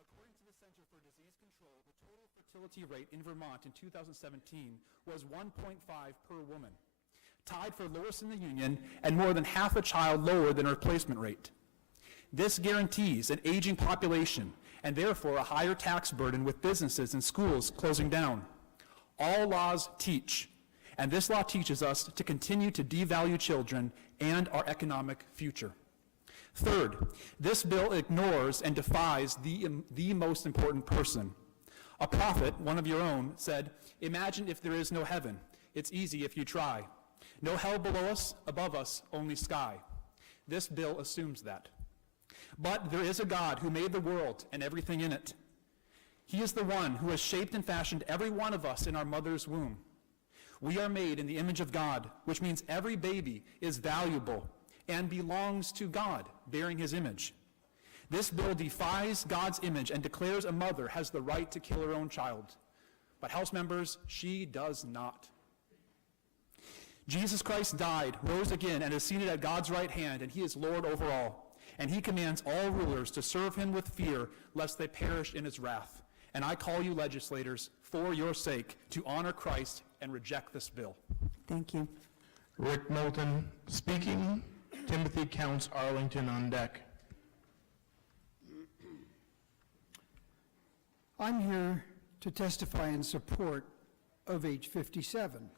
According to the Center for Disease Control, the total fertility rate in Vermont in 2017 was 1.5 per woman, tied for lowest in the union and more than half a child lower than her replacement rate. This guarantees an aging population and therefore a higher tax burden with businesses and schools closing down. All laws teach, and this law teaches us to continue to devalue children and our economic future. Third, this bill ignores and defies the most important person. A prophet, one of your own, said, "Imagine if there is no heaven. It's easy if you try. No hell below us, above us, only sky." This bill assumes that. But there is a God who made the world and everything in it. He is the one who has shaped and fashioned every one of us in our mother's womb. We are made in the image of God, which means every baby is valuable and belongs to God, bearing his image. This bill defies God's image and declares a mother has the right to kill her own child. But House members, she does not. Jesus Christ died, rose again, and is seated at God's right hand, and he is Lord over all. And he commands all rulers to serve him with fear, lest they perish in his wrath. And I call you legislators, for your sake, to honor Christ and reject this bill. Thank you. Rick Moulton speaking. Timothy Counts Arlington on deck. I'm here to testify in support of H57.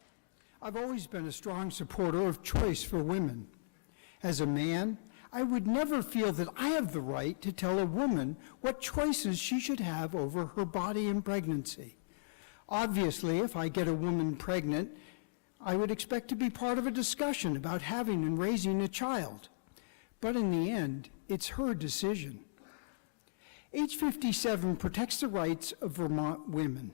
I've always been a strong supporter of choice for women. As a man, I would never feel that I have the right to tell a woman what choices she should have over her body in pregnancy. Obviously, if I get a woman pregnant, I would expect to be part of a discussion about having and raising a child. But in the end, it's her decision. H57 protects the rights of Vermont women.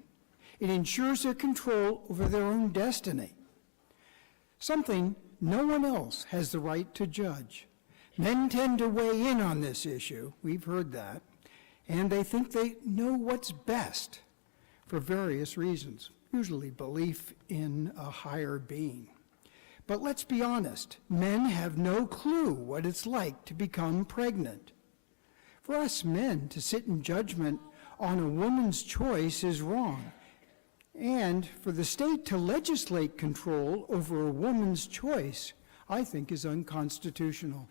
It ensures their control over their own destiny, something no one else has the right to judge. Men tend to weigh in on this issue, we've heard that, and they think they know what's best for various reasons, usually belief in a higher being. But let's be honest, men have no clue what it's like to become pregnant. For us men to sit in judgment on a woman's choice is wrong, and for the state to legislate control over a woman's choice, I think is unconstitutional.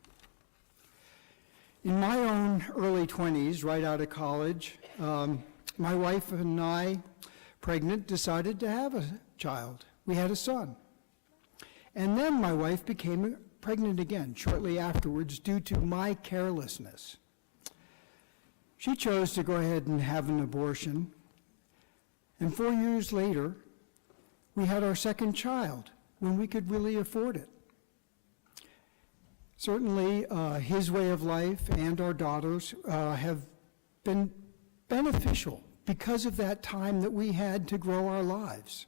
In my own early 20s, right out of college, my wife and I, pregnant, decided to have a child. We had a son. And then my wife became pregnant again shortly afterwards due to my carelessness. She chose to go ahead and have an abortion. And 4 years later, we had our second child when we could really afford it. Certainly, his way of life and our daughters have been beneficial because of that time that we had to grow our lives.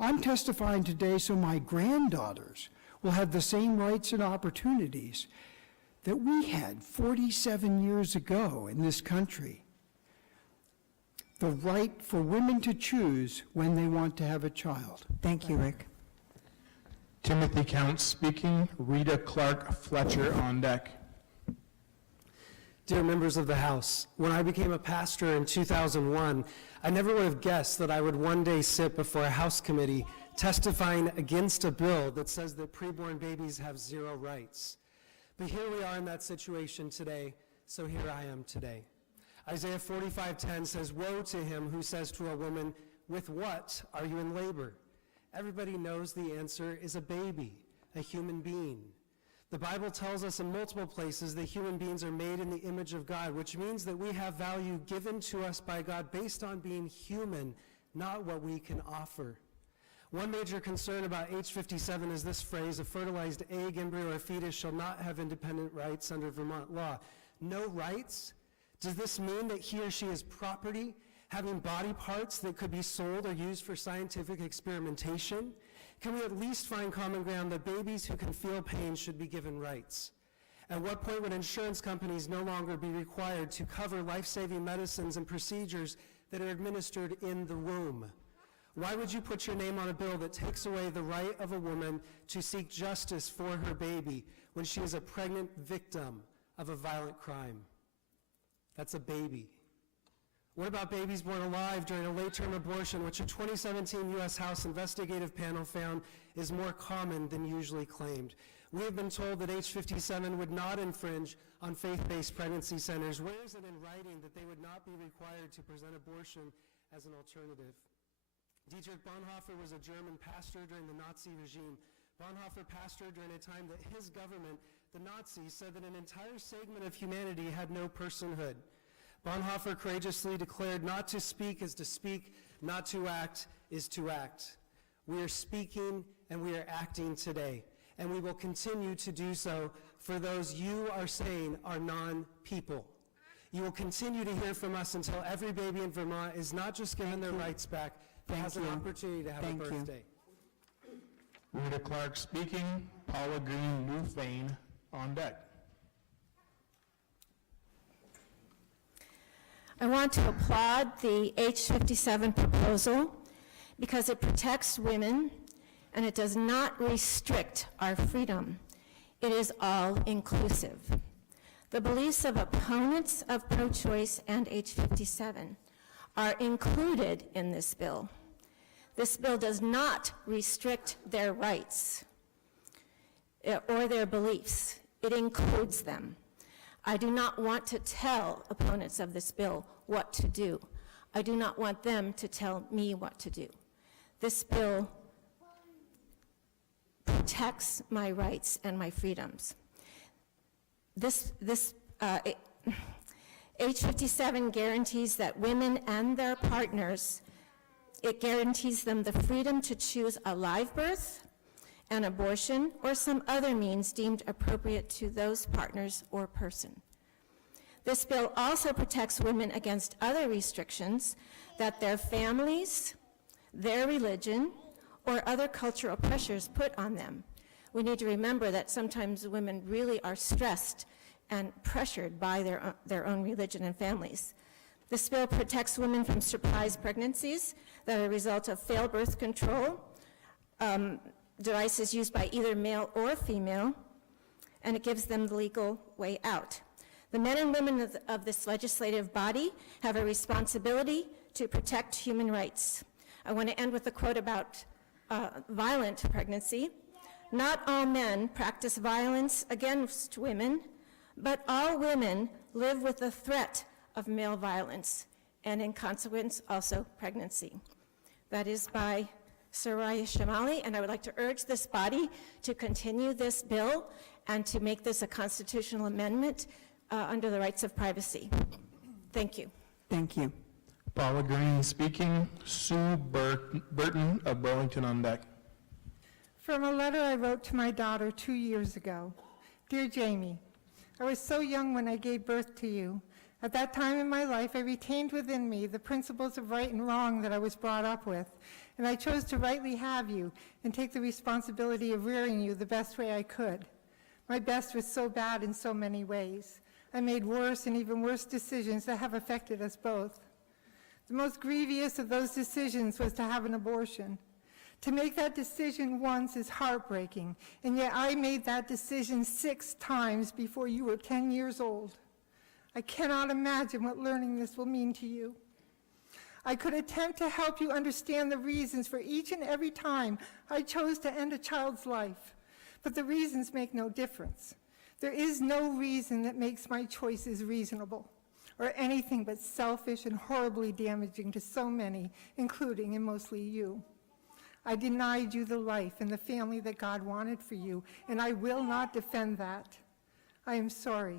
I'm testifying today so my granddaughters will have the same rights and opportunities that we had 47 years ago in this country. The right for women to choose when they want to have a child. Thank you, Rick. Timothy Counts speaking. Rita Clark Fletcher on deck. Dear members of the House, when I became a pastor in 2001, I never would have guessed that I would one day sit before a House committee testifying against a bill that says that preborn babies have zero rights. But here we are in that situation today, so here I am today. Isaiah 45:10 says, "Woe to him who says to a woman, 'With what are you in labor?'" Everybody knows the answer is a baby, a human being. The Bible tells us in multiple places that human beings are made in the image of God, which means that we have value given to us by God based on being human, not what we can offer. One major concern about H57 is this phrase, "A fertilized egg, embryo, or fetus shall not have independent rights under Vermont law." No rights? Does this mean that he or she is property, having body parts that could be sold or used for scientific experimentation? Can we at least find common ground that babies who can feel pain should be given rights? At what point would insurance companies no longer be required to cover life-saving medicines and procedures that are administered in the womb? Why would you put your name on a bill that takes away the right of a woman to seek justice for her baby when she is a pregnant victim of a violent crime? That's a baby. What about babies born alive during a late-term abortion, which a 2017 U.S. House investigative panel found is more common than usually claimed? We have been told that H57 would not infringe on faith-based pregnancy centers. Where is it in writing that they would not be required to present abortion as an alternative? Dietrich Bonhoeffer was a German pastor during the Nazi regime. Bonhoeffer pastored during a time that his government, the Nazis, said that an entire segment of humanity had no personhood. Bonhoeffer courageously declared, "Not to speak is to speak, not to act is to act." We are speaking and we are acting today, and we will continue to do so for those you are saying are non-people. You will continue to hear from us until every baby in Vermont is not just given their rights back, but has an opportunity to have a birthday. Rita Clark speaking. Paula Green, Newfane on deck. I want to applaud the H57 proposal because it protects women and it does not restrict our freedom. It is all inclusive. The beliefs of opponents of pro-choice and H57 are included in this bill. This bill does not restrict their rights or their beliefs. It includes them. I do not want to tell opponents of this bill what to do. I do not want them to tell me what to do. This bill protects my rights and my freedoms. H57 guarantees that women and their partners, it guarantees them the freedom to choose a live birth, an abortion, or some other means deemed appropriate to those partners or person. This bill also protects women against other restrictions that their families, their religion, or other cultural pressures put on them. We need to remember that sometimes women really are stressed and pressured by their own religion and families. This bill protects women from surprise pregnancies that are a result of failed birth control, devices used by either male or female, and it gives them the legal way out. The men and women of this legislative body have a responsibility to protect human rights. I want to end with a quote about violent pregnancy. "Not all men practice violence against women, but all women live with the threat of male violence, and in consequence, also pregnancy." That is by Soraya Shamali, and I would like to urge this body to continue this bill and to make this a constitutional amendment under the rights of privacy. Thank you. Thank you. Paula Green speaking. Sue Burton of Burlington on deck. From a letter I wrote to my daughter 2 years ago. Dear Jamie, I was so young when I gave birth to you. At that time in my life, I retained within me the principles of right and wrong that I was brought up with, and I chose to rightly have you and take the responsibility of rearing you the best way I could. My best was so bad in so many ways. I made worse and even worse decisions that have affected us both. The most grievous of those decisions was to have an abortion. To make that decision once is heartbreaking, and yet I made that decision 6 times before you were 10 years old. I cannot imagine what learning this will mean to you. I could attempt to help you understand the reasons for each and every time I chose to end a child's life, but the reasons make no difference. There is no reason that makes my choices reasonable, or anything but selfish and horribly damaging to so many, including and mostly you. I denied you the life and the family that God wanted for you, and I will not defend that. I am sorry.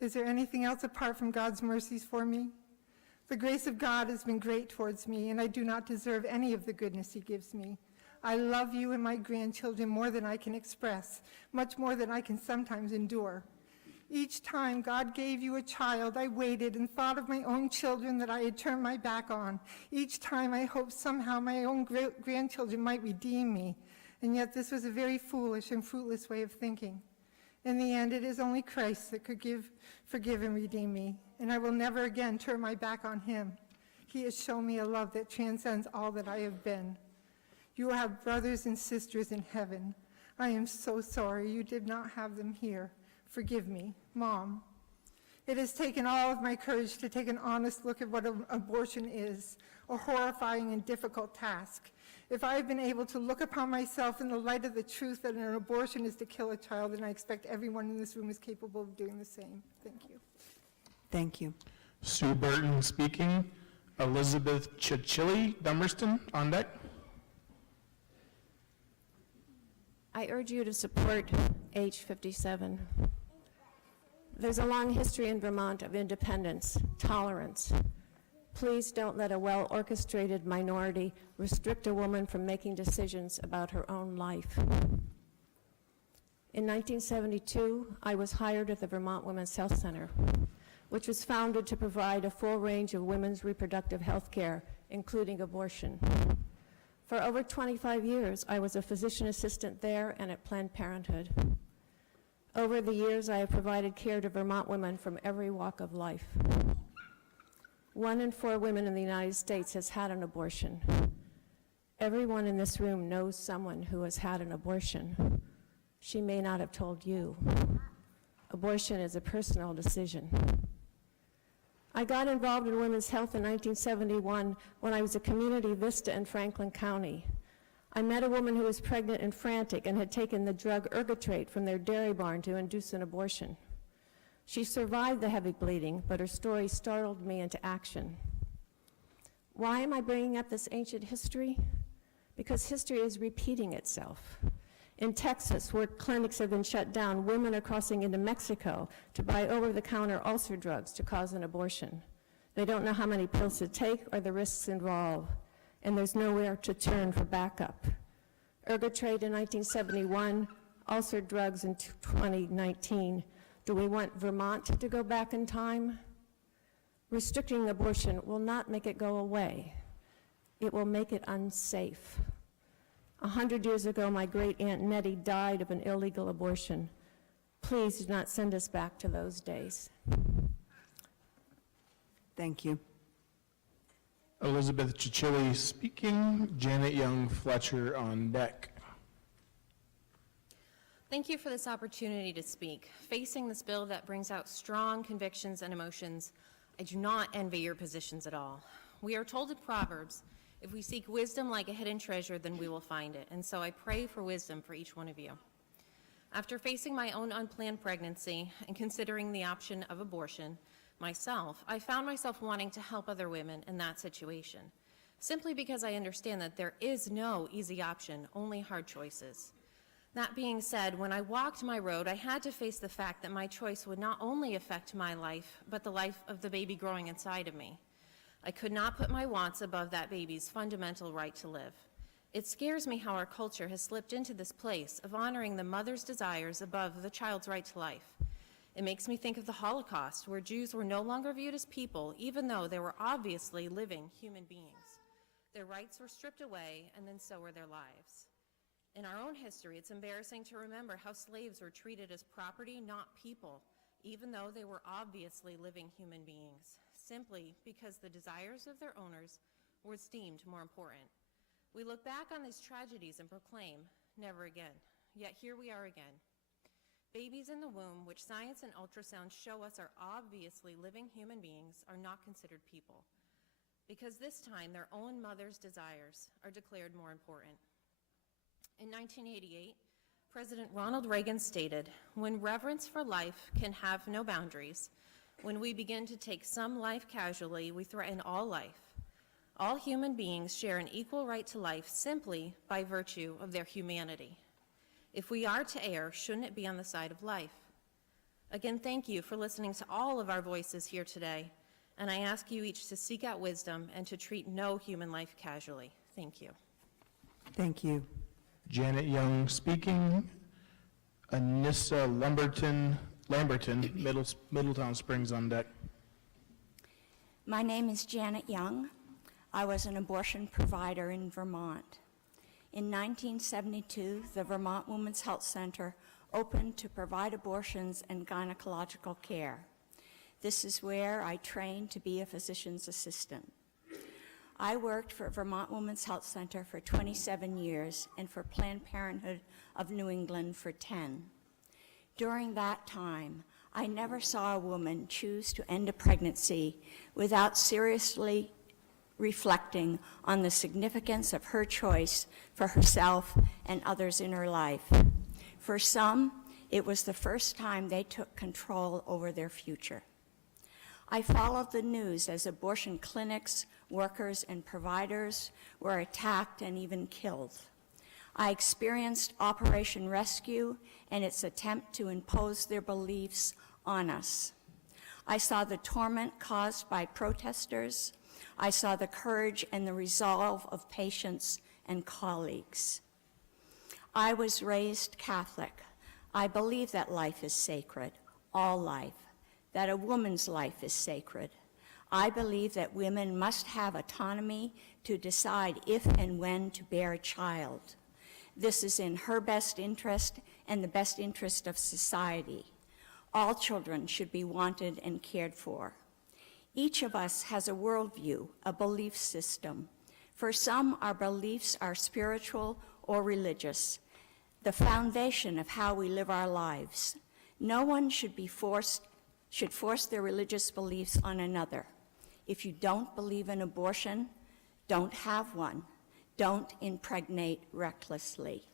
Is there anything else apart from God's mercies for me? The grace of God has been great towards me, and I do not deserve any of the goodness he gives me. I love you and my grandchildren more than I can express, much more than I can sometimes endure. Each time God gave you a child, I waited and thought of my own children that I had turned my back on. Each time I hoped somehow my own grandchildren might redeem me, and yet this was a very foolish and fruitless way of thinking. In the end, it is only Christ that could forgive and redeem me, and I will never again turn my back on him. He has shown me a love that transcends all that I have been. You have brothers and sisters in heaven. I am so sorry you did not have them here. Forgive me, Mom. It has taken all of my courage to take an honest look at what abortion is, a horrifying and difficult task. If I have been able to look upon myself in the light of the truth that an abortion is to kill a child, then I expect everyone in this room is capable of doing the same. Thank you. Thank you. Sue Burton speaking. Elizabeth Chichili Dummerston on deck. I urge you to support H57. There's a long history in Vermont of independence, tolerance. Please don't let a well-orchestrated minority restrict a woman from making decisions about her own life. In 1972, I was hired at the Vermont Women's Health Center, which was founded to provide a full range of women's reproductive health care, including abortion. For over 25 years, I was a physician assistant there and at Planned Parenthood. Over the years, I have provided care to Vermont women from every walk of life. 1 in 4 women in the United States has had an abortion. Everyone in this room knows someone who has had an abortion. She may not have told you. Abortion is a personal decision. I got involved in women's health in 1971 when I was a community vista in Franklin County. I met a woman who was pregnant and frantic and had taken the drug ergotrate from their dairy barn to induce an abortion. She survived the heavy bleeding, but her story startled me into action. Why am I bringing up this ancient history? Because history is repeating itself. In Texas, where clinics have been shut down, women are crossing into Mexico to buy over-the-counter ulcer drugs to cause an abortion. They don't know how many pills to take or the risks involved, and there's nowhere to turn for backup. Ergotrate in 1971, ulcer drugs in 2019. Do we want Vermont to go back in time? Restricting abortion will not make it go away. It will make it unsafe. 100 years ago, my great-aunt Nettie died of an illegal abortion. Please do not send us back to those days. Thank you. Elizabeth Chichili speaking. Janet Young Fletcher on deck. Thank you for this opportunity to speak. Facing this bill that brings out strong convictions and emotions, I do not envy your positions at all. We are told in Proverbs, if we seek wisdom like a hidden treasure, then we will find it. And so I pray for wisdom for each one of you. After facing my own unplanned pregnancy and considering the option of abortion myself, I found myself wanting to help other women in that situation, simply because I understand that there is no easy option, only hard choices. That being said, when I walked my road, I had to face the fact that my choice would not only affect my life, but the life of the baby growing inside of me. I could not put my wants above that baby's fundamental right to live. It scares me how our culture has slipped into this place of honoring the mother's desires above the child's right to life. It makes me think of the Holocaust, where Jews were no longer viewed as people, even though they were obviously living human beings. Their rights were stripped away, and then so were their lives. In our own history, it's embarrassing to remember how slaves were treated as property, not people, even though they were obviously living human beings, simply because the desires of their owners were deemed more important. We look back on these tragedies and proclaim, never again. Yet here we are again. Babies in the womb, which science and ultrasound show us are obviously living human beings, are not considered people, because this time their own mother's desires are declared more important. In 1988, President Ronald Reagan stated, "When reverence for life can have no boundaries, when we begin to take some life casually, we threaten all life. All human beings share an equal right to life simply by virtue of their humanity. If we are to err, shouldn't it be on the side of life?" Again, thank you for listening to all of our voices here today, and I ask you each to seek out wisdom and to treat no human life casually. Thank you. Thank you. Janet Young speaking. Anissa Lamberton, Middletown Springs on deck. My name is Janet Young. I was an abortion provider in Vermont. In 1972, the Vermont Women's Health Center opened to provide abortions and gynecological care. This is where I trained to be a physician's assistant. I worked for Vermont Women's Health Center for 27 years and for Planned Parenthood of New England for 10. During that time, I never saw a woman choose to end a pregnancy without seriously reflecting on the significance of her choice for herself and others in her life. For some, it was the first time they took control over their future. I followed the news as abortion clinics, workers, and providers were attacked and even killed. I experienced Operation Rescue and its attempt to impose their beliefs on us. I saw the torment caused by protesters. I saw the courage and the resolve of patients and colleagues. I was raised Catholic. I believe that life is sacred, all life, that a woman's life is sacred. I believe that women must have autonomy to decide if and when to bear a child. This is in her best interest and the best interest of society. All children should be wanted and cared for. Each of us has a worldview, a belief system. For some, our beliefs are spiritual or religious, the foundation of how we live our lives. No one should force their religious beliefs on another. If you don't believe in abortion, don't have one. Don't impregnate recklessly.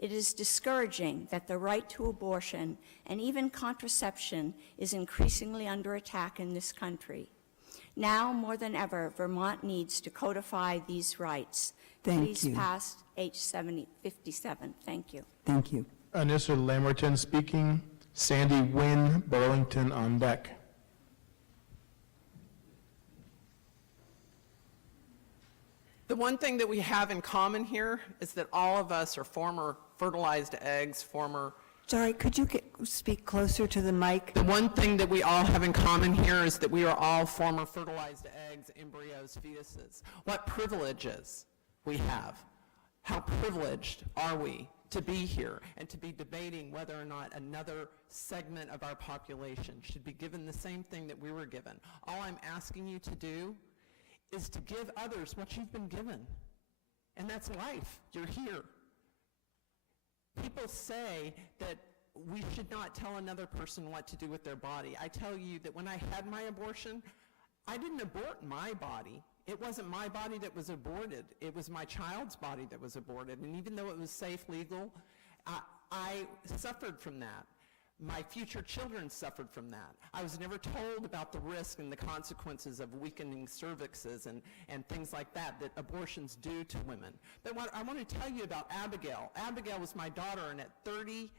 It is discouraging that the right to abortion and even contraception is increasingly under attack in this country. Now more than ever, Vermont needs to codify these rights. Thank you. Please pass H57. Thank you. Thank you. Anissa Lamberton speaking. Sandy Wynn, Burlington on deck. The one thing that we have in common here is that all of us are former fertilized eggs, Sorry, could you speak closer to the mic? The one thing that we all have in common here is that we are all former fertilized eggs, embryos, fetuses. What privileges we have. How privileged are we to be here and to be debating whether or not another segment of our population should be given the same thing that we were given. All I'm asking you to do is to give others what you've been given. And that's life. You're here. People say that we should not tell another person what to do with their body. I tell you that when I had my abortion, I didn't abort my body. It wasn't my body that was aborted. It was my child's body that was aborted. And even though it was safe, legal, I suffered from that. My future children suffered from that. I was never told about the risk and the consequences of weakening cervixes and things like that abortions do to women. But what I want to tell you about Abigail. Abigail was my daughter, and at 3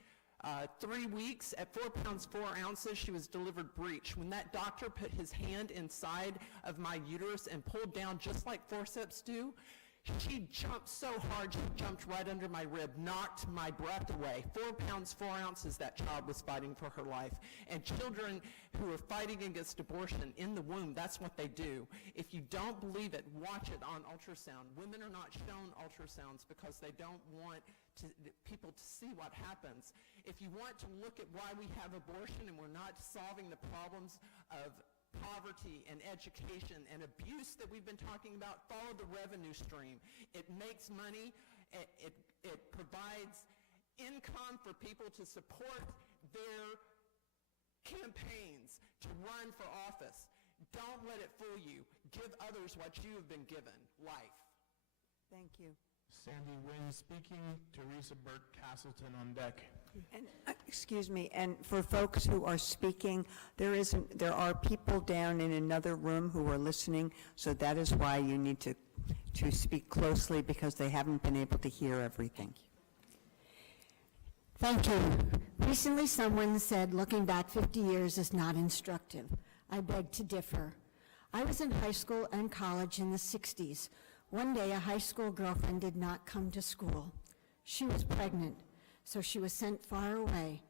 weeks, at 4 pounds 4 ounces, she was delivered breech. When that doctor put his hand inside of my uterus and pulled down just like forceps do, she jumped so hard, she jumped right under my rib, knocked my breath away. 4 pounds 4 ounces, that child was fighting for her life. And children who are fighting against abortion in the womb, that's what they do. If you don't believe it, watch it on ultrasound. Women are not shown ultrasounds because they don't want people to see what happens. If you want to look at why we have abortion and we're not solving the problems of poverty and education and abuse that we've been talking about, follow the revenue stream. It makes money. It provides income for people to support their campaigns, to run for office. Don't let it fool you. Give others what you have been given, life. Thank you. Sandy Wynn speaking. Teresa Burke Castleton on deck. And, excuse me, and for folks who are speaking, there are people down in another room who are listening, so that is why you need to speak closely, because they haven't been able to hear everything. Thank you. Recently, someone said looking back 50 years is not instructive. I beg to differ. I was in high school and college in the 60s. One day, a high school girlfriend did not come to school. She was pregnant, so she was sent far away.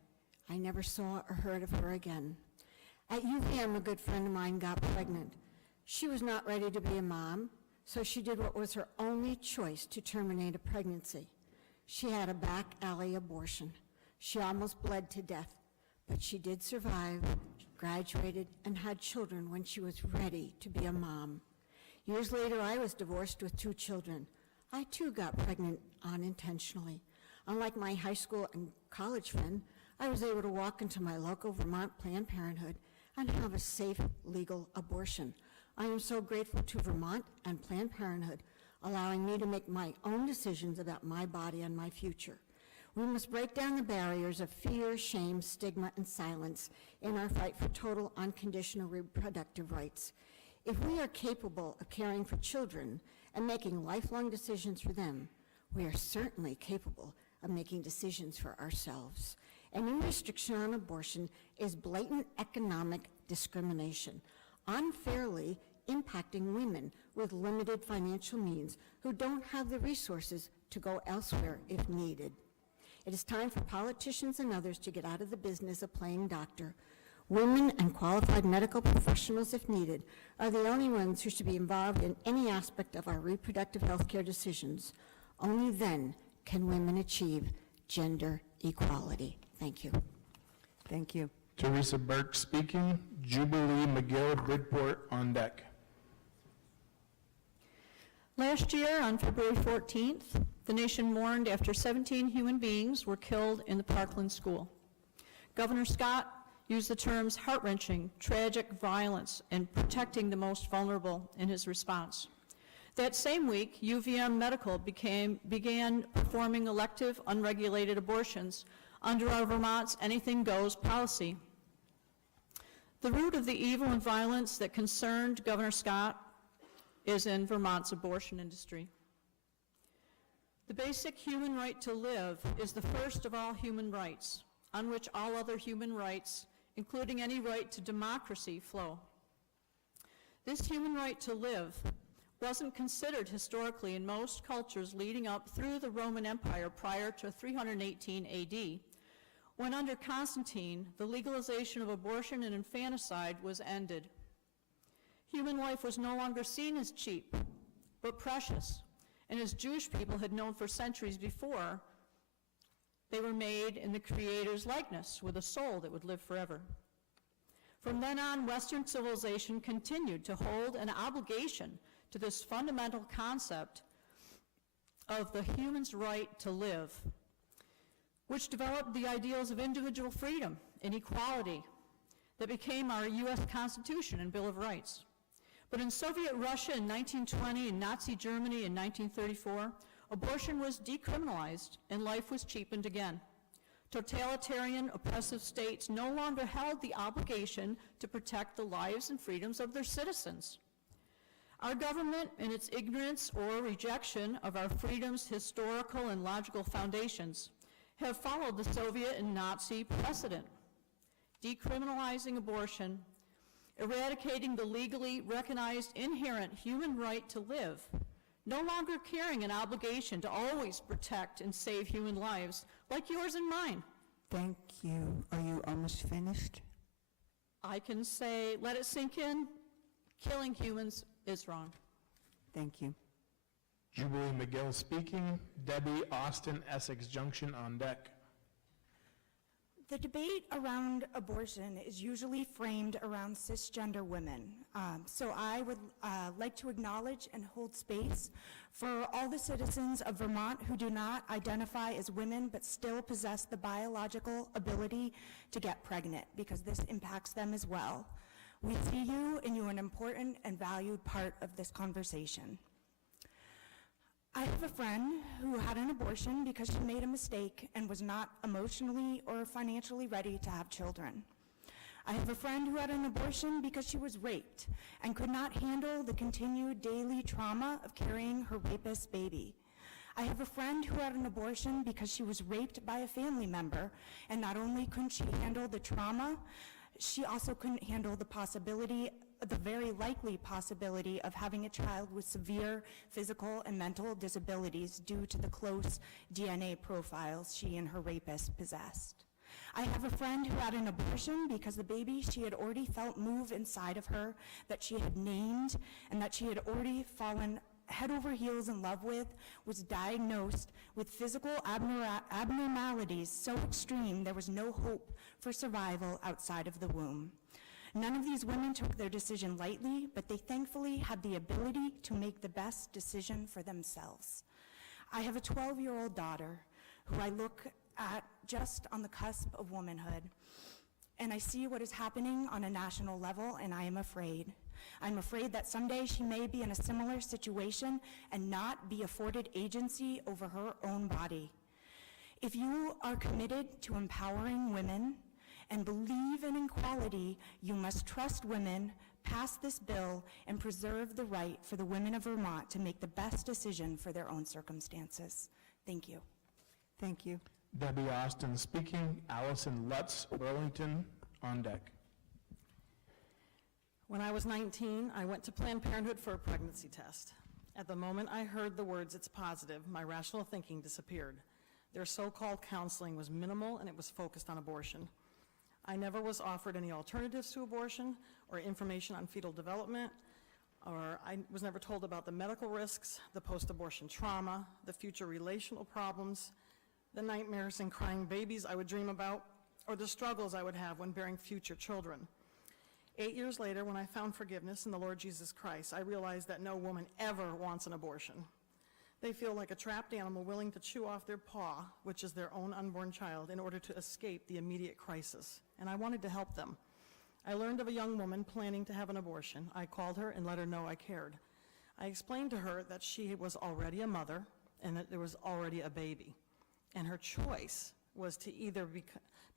I never saw or heard of her again. At UVM, a good friend of mine got pregnant. She was not ready to be a mom, so she did what was her only choice to terminate a pregnancy. She had a back alley abortion. She almost bled to death, but she did survive, graduated, and had children when she was ready to be a mom. Years later, I was divorced with 2 children. I too got pregnant unintentionally. Unlike my high school and college friend, I was able to walk into my local Vermont Planned Parenthood and have a safe, legal abortion. I am so grateful to Vermont and Planned Parenthood, allowing me to make my own decisions about my body and my future. We must break down the barriers of fear, shame, stigma, and silence in our fight for total unconditional reproductive rights. If we are capable of caring for children and making lifelong decisions for them, we are certainly capable of making decisions for ourselves. Any restriction on abortion is blatant economic discrimination, unfairly impacting women with limited financial means who don't have the resources to go elsewhere if needed. It is time for politicians and others to get out of the business of playing doctor. Women and qualified medical professionals, if needed, are the only ones who should be involved in any aspect of our reproductive health care decisions. Only then can women achieve gender equality. Thank you. Thank you. Teresa Burke speaking. Jubilee McGill Bridport on deck. Last year, on February 14th, the nation mourned after 17 human beings were killed in the Parkland school. Governor Scott used the terms heart-wrenching, tragic violence, and protecting the most vulnerable in his response. That same week, UVM Medical began performing elective, unregulated abortions under our Vermont's Anything Goes policy. The root of the evil and violence that concerned Governor Scott is in Vermont's abortion industry. The basic human right to live is the first of all human rights, on which all other human rights, including any right to democracy, flow. This human right to live wasn't considered historically in most cultures leading up through the Roman Empire prior to 318 AD, when under Constantine, the legalization of abortion and infanticide was ended. Human life was no longer seen as cheap, but precious, and as Jewish people had known for centuries before, they were made in the Creator's likeness with a soul that would live forever. From then on, Western civilization continued to hold an obligation to this fundamental concept of the human's right to live, which developed the ideals of individual freedom and equality that became our U.S. Constitution and Bill of Rights. But in Soviet Russia in 1920 and Nazi Germany in 1934, abortion was decriminalized and life was cheapened again. Totalitarian, oppressive states no longer held the obligation to protect the lives and freedoms of their citizens. Our government, in its ignorance or rejection of our freedom's historical and logical foundations, have followed the Soviet and Nazi precedent, decriminalizing abortion, eradicating the legally recognized inherent human right to live, no longer carrying an obligation to always protect and save human lives like yours and mine. Thank you. Are you almost finished? I can say, let it sink in, killing humans is wrong. Thank you. Jubilee McGill speaking. Debbie Austin, Essex Junction on deck. The debate around abortion is usually framed around cisgender women. So I would like to acknowledge and hold space for all the citizens of Vermont who do not identify as women but still possess the biological ability to get pregnant, because this impacts them as well. We see you and you are an important and valued part of this conversation. I have a friend who had an abortion because she made a mistake and was not emotionally or financially ready to have children. I have a friend who had an abortion because she was raped and could not handle the continued daily trauma of carrying her rapist's baby. I have a friend who had an abortion because she was raped by a family member, and not only couldn't she handle the trauma, she also couldn't handle the very likely possibility of having a child with severe physical and mental disabilities due to the close DNA profiles she and her rapist possessed. I have a friend who had an abortion because the baby she had already felt move inside of her, that she had named, and that she had already fallen head over heels in love with, was diagnosed with physical abnormalities so extreme there was no hope for survival outside of the womb. None of these women took their decision lightly, but they thankfully had the ability to make the best decision for themselves. I have a 12-year-old daughter who I look at just on the cusp of womanhood, and I see what is happening on a national level, and I am afraid. I'm afraid that someday she may be in a similar situation and not be afforded agency over her own body. If you are committed to empowering women and believe in equality, you must trust women, pass this bill, and preserve the right for the women of Vermont to make the best decision for their own circumstances. Thank you. Thank you. Debbie Austin speaking. Allison Lutz, Burlington, on deck. When I was 19, I went to Planned Parenthood for a pregnancy test. At the moment I heard the words, "it's positive," my rational thinking disappeared. Their so-called counseling was minimal and it was focused on abortion. I never was offered any alternatives to abortion or information on fetal development, or I was never told about the medical risks, the post-abortion trauma, the future relational problems, the nightmares and crying babies I would dream about, or the struggles I would have when bearing future children. 8 years later, when I found forgiveness in the Lord Jesus Christ, I realized that no woman ever wants an abortion. They feel like a trapped animal willing to chew off their paw, which is their own unborn child, in order to escape the immediate crisis. And I wanted to help them. I learned of a young woman planning to have an abortion. I called her and let her know I cared. I explained to her that she was already a mother and that there was already a baby. And her choice was to either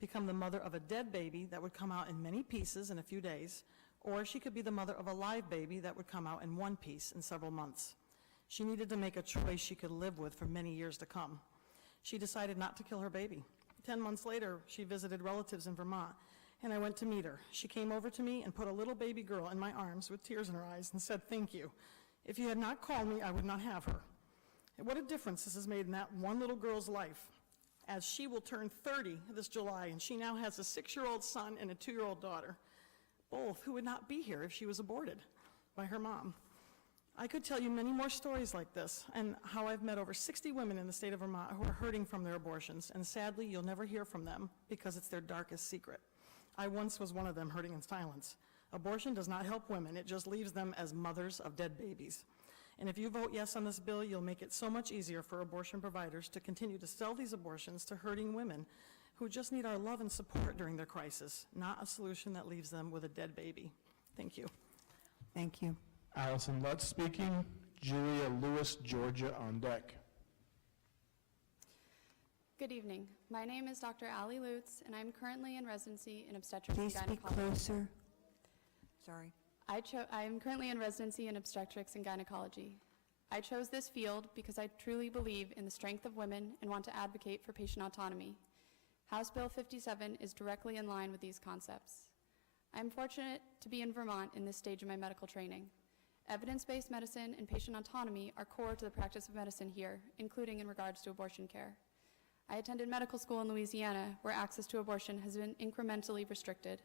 become the mother of a dead baby that would come out in many pieces in a few days, or she could be the mother of a live baby that would come out in one piece in several months. She needed to make a choice she could live with for many years to come. She decided not to kill her baby. 10 months later, she visited relatives in Vermont, and I went to meet her. She came over to me and put a little baby girl in my arms with tears in her eyes and said, "Thank you. If you had not called me, I would not have her." And what a difference this has made in that one little girl's life, as she will turn 30 this July, and she now has a 6-year-old son and a 2-year-old daughter, both who would not be here if she was aborted by her mom. I could tell you many more stories like this, and how I've met over 60 women in the state of Vermont who are hurting from their abortions, and sadly, you'll never hear from them because it's their darkest secret. I once was one of them hurting in silence. Abortion does not help women, it just leaves them as mothers of dead babies. And if you vote yes on this bill, you'll make it so much easier for abortion providers to continue to sell these abortions to hurting women who just need our love and support during their crisis, not a solution that leaves them with a dead baby. Thank you. Thank you. Allison Lutz speaking. Julia Lewis, Georgia, on deck. Good evening. My name is Dr. Allie Lutz, and I'm currently in residency in obstetrics Please and speak gynecology. closer. Sorry. I am currently in residency in obstetrics and gynecology. I chose this field because I truly believe in the strength of women and want to advocate for patient autonomy. House Bill 57 is directly in line with these concepts. I am fortunate to be in Vermont in this stage of my medical training. Evidence-based medicine and patient autonomy are core to the practice of medicine here, including in regards to abortion care. I attended medical school in Louisiana, where access to abortion has been incrementally restricted.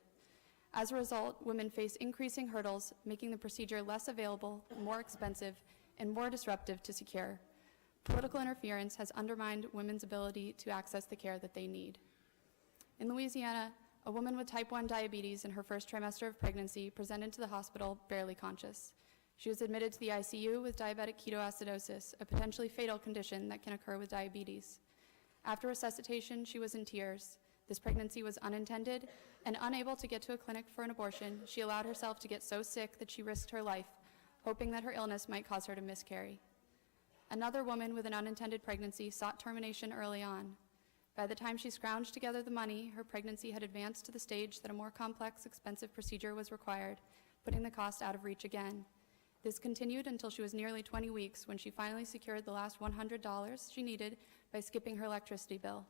As a result, women face increasing hurdles, making the procedure less available, more expensive, and more disruptive to secure. Political interference has undermined women's ability to access the care that they need. In Louisiana, a woman with type 1 diabetes in her first trimester of pregnancy presented to the hospital barely conscious. She was admitted to the ICU with diabetic ketoacidosis, a potentially fatal condition that can occur with diabetes. After resuscitation, she was in tears. This pregnancy was unintended, and unable to get to a clinic for an abortion, she allowed herself to get so sick that she risked her life, hoping that her illness might cause her to miscarry. Another woman with an unintended pregnancy sought termination early on. By the time she scrounged together the money, her pregnancy had advanced to the stage that a more complex, expensive procedure was required, putting the cost out of reach again. This continued until she was nearly 20 weeks when she finally secured the last $100 she needed by skipping her electricity bill.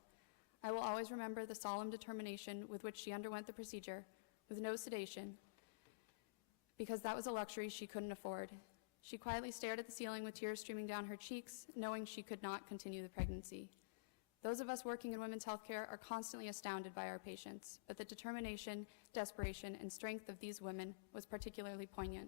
I will always remember the solemn determination with which she underwent the procedure, with no sedation, because that was a luxury she couldn't afford. She quietly stared at the ceiling with tears streaming down her cheeks, knowing she could not continue the pregnancy. Those of us working in women's healthcare are constantly astounded by our patients, but the determination, desperation, and strength of these women was particularly poignant.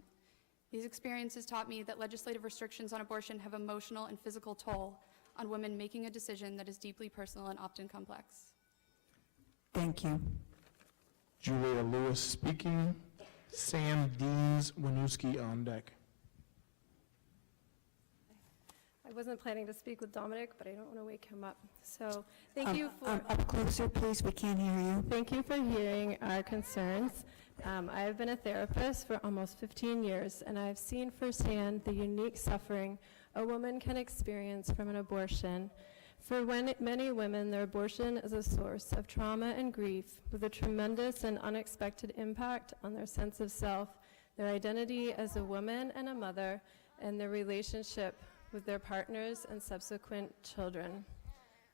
These experiences taught me that legislative restrictions on abortion have emotional and physical toll on women making a decision that is deeply personal and often complex. Thank you. Julia Lewis speaking. Sam Deans Winooski on deck. I wasn't planning to speak with Dominic, but I don't want to wake him up. So thank you for... Up closer, please. We can't hear you. Thank you for hearing our concerns. I have been a therapist for almost 15 years, and I've seen firsthand the unique suffering a woman can experience from an abortion. For many women, their abortion is a source of trauma and grief with a tremendous and unexpected impact on their sense of self, their identity as a woman and a mother, and their relationship with their partners and subsequent children.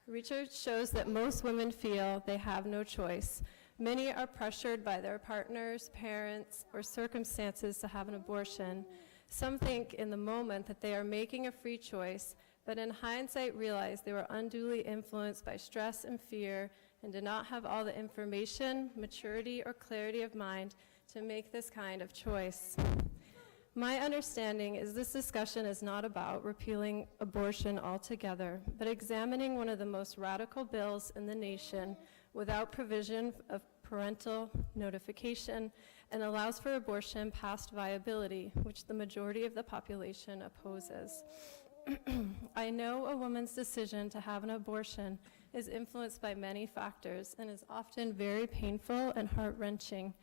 Research shows that most women feel they have no choice. Many are pressured by their partners, parents, or circumstances to have an abortion. Some think in the moment that they are making a free choice, but in hindsight realize they were unduly influenced by stress and fear and did not have all the information, maturity, or clarity of mind to make this kind of choice. My understanding is this discussion is not about repealing abortion altogether, but examining one of the most radical bills in the nation without provision of parental notification and allows for abortion past viability, which the majority of the population opposes. I know a woman's decision to have an abortion is influenced by many factors and is often very painful and heart-wrenching.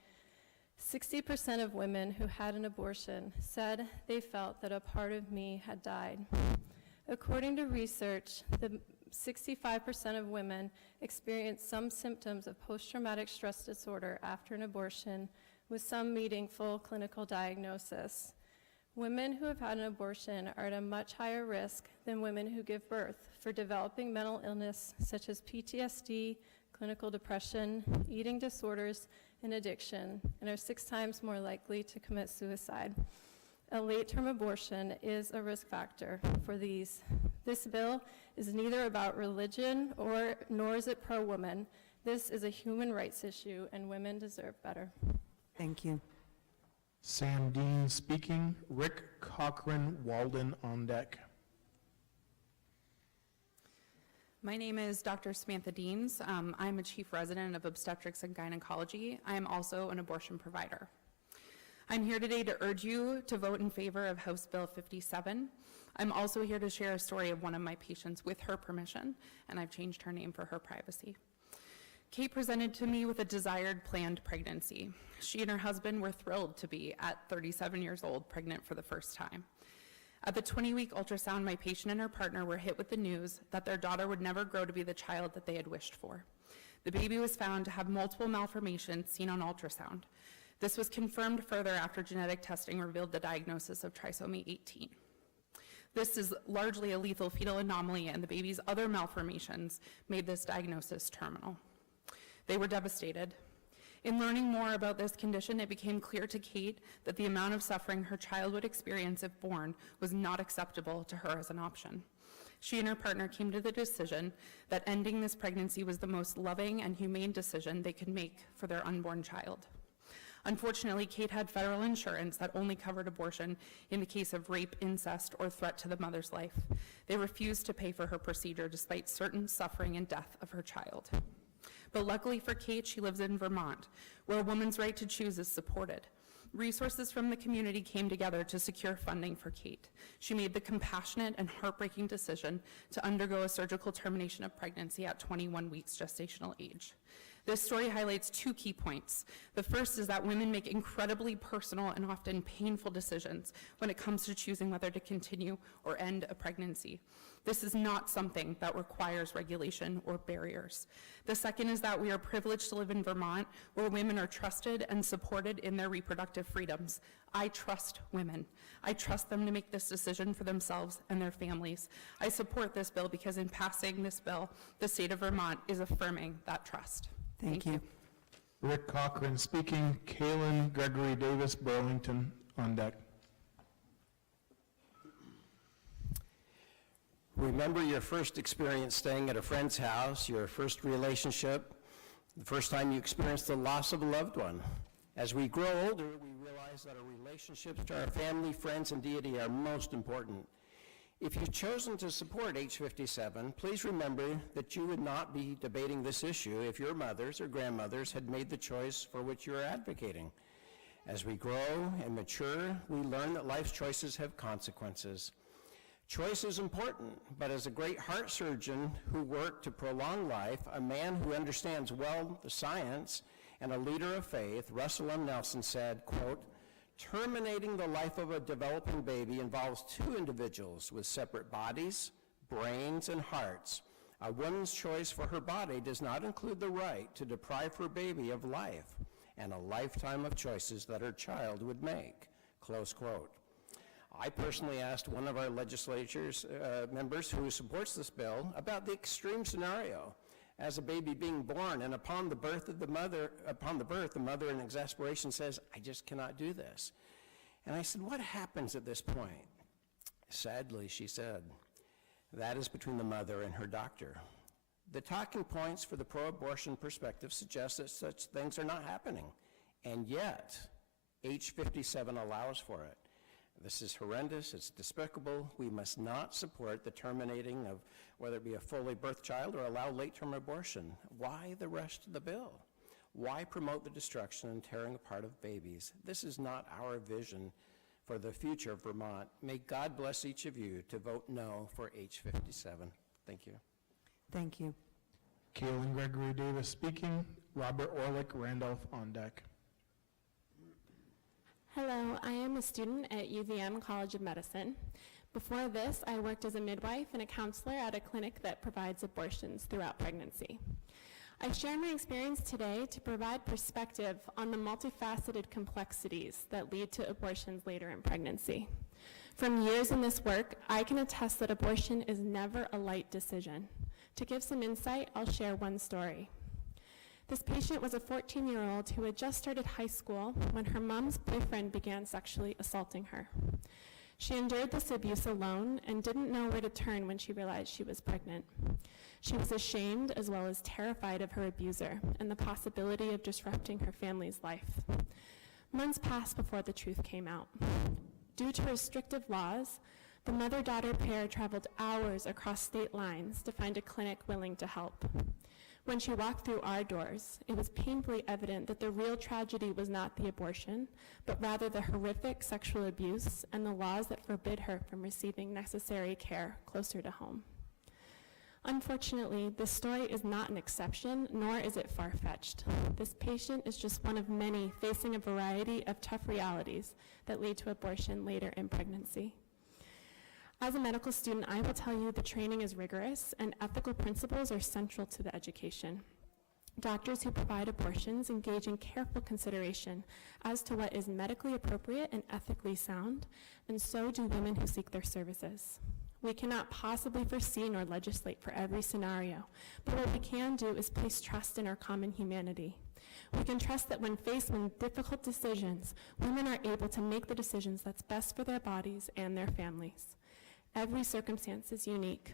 60% of women who had an abortion said they felt that a part of me had died. According to research, 65% of women experience some symptoms of post-traumatic stress disorder after an abortion with some meaningful clinical diagnosis. Women who have had an abortion are at a much higher risk than women who give birth for developing mental illness such as PTSD, clinical depression, eating disorders, and addiction, and are 6 times more likely to commit suicide. A late-term abortion is a risk factor for these. This bill is neither about religion nor is it pro-woman. This is a human rights issue, and women deserve better. Thank you. Sam Dean speaking. Rick Cochran Walden on deck. My name is Dr. Samantha Deans. I'm a chief resident of obstetrics and gynecology. I am also an abortion provider. I'm here today to urge you to vote in favor of House Bill 57. I'm also here to share a story of one of my patients with her permission, and I've changed her name for her privacy. Kate presented to me with a desired planned pregnancy. She and her husband were thrilled to be, at 37 years old, pregnant for the first time. At the 20-week ultrasound, my patient and her partner were hit with the news that their daughter would never grow to be the child that they had wished for. The baby was found to have multiple malformations seen on ultrasound. This was confirmed further after genetic testing revealed the diagnosis of trisomy 18. This is largely a lethal fetal anomaly, and the baby's other malformations made this diagnosis terminal. They were devastated. In learning more about this condition, it became clear to Kate that the amount of suffering her child would experience if born was not acceptable to her as an option. She and her partner came to the decision that ending this pregnancy was the most loving and humane decision they could make for their unborn child. Unfortunately, Kate had federal insurance that only covered abortion in the case of rape, incest, or threat to the mother's life. They refused to pay for her procedure despite certain suffering and death of her child. But luckily for Kate, she lives in Vermont, where a woman's right to choose is supported. Resources from the community came together to secure funding for Kate. She made the compassionate and heartbreaking decision to undergo a surgical termination of pregnancy at 21 weeks gestational age. This story highlights two key points. The first is that women make incredibly personal and often painful decisions when it comes to choosing whether to continue or end a pregnancy. This is not something that requires regulation or barriers. The second is that we are privileged to live in Vermont, where women are trusted and supported in their reproductive freedoms. I trust women. I trust them to make this decision for themselves and their families. I support this bill because in passing this bill, the state of Vermont is affirming that trust. Thank you. Rick Cochran speaking. Kaylin Gregory Davis, Burlington, on deck. Remember your first experience staying at a friend's house, your first relationship, the first time you experienced the loss of a loved one. As we grow older, we realize that our relationships to our family, friends, and deity are most important. If you've chosen to support H57, please remember that you would not be debating this issue if your mothers or grandmothers had made the choice for which you are advocating. As we grow and mature, we learn that life's choices have consequences. Choice is important, but as a great heart surgeon who worked to prolong life, a man who understands well the science, and a leader of faith, Russell M. Nelson said, quote, "Terminating the life of a developing baby involves two individuals with separate bodies, brains, and hearts. A woman's choice for her body does not include the right to deprive her baby of life and a lifetime of choices that her child would make," close quote. I personally asked one of our legislature's members who supports this bill about the extreme scenario as a baby being born, and upon the birth, the mother in exasperation says, "I just cannot do this." And I said, "What happens at this point?" Sadly, she said, "That is between the mother and her doctor." The talking points for the pro-abortion perspective suggest that such things are not happening, and yet H57 allows for it. This is horrendous, it's despicable. We must not support the terminating of whether it be a fully birthed child or allow late-term abortion. Why the rush to the bill? Why promote the destruction and tearing apart of babies? This is not our vision for the future of Vermont. May God bless each of you to vote no for H57. Thank you. Thank you. Kaylin Gregory Davis speaking. Robert Orlick, Randolph, on deck. Hello, I am a student at UVM College of Medicine. Before this, I worked as a midwife and a counselor at a clinic that provides abortions throughout pregnancy. I share my experience today to provide perspective on the multifaceted complexities that lead to abortions later in pregnancy. From years in this work, I can attest that abortion is never a light decision. To give some insight, I'll share one story. This patient was a 14-year-old who had just started high school when her mom's boyfriend began sexually assaulting her. She endured this abuse alone and didn't know where to turn when she realized she was pregnant. She was ashamed as well as terrified of her abuser and the possibility of disrupting her family's life. Months passed before the truth came out. Due to restrictive laws, the mother-daughter pair traveled hours across state lines to find a clinic willing to help. When she walked through our doors, it was painfully evident that the real tragedy was not the abortion, but rather the horrific sexual abuse and the laws that forbid her from receiving necessary care closer to home. Unfortunately, this story is not an exception, nor is it far-fetched. This patient is just one of many facing a variety of tough realities that lead to abortion later in pregnancy. As a medical student, I will tell you the training is rigorous and ethical principles are central to the education. Doctors who provide abortions engage in careful consideration as to what is medically appropriate and ethically sound, and so do women who seek their services. We cannot possibly foresee nor legislate for every scenario, but what we can do is place trust in our common humanity. We can trust that when faced with difficult decisions, women are able to make the decisions that's best for their bodies and their families. Every circumstance is unique.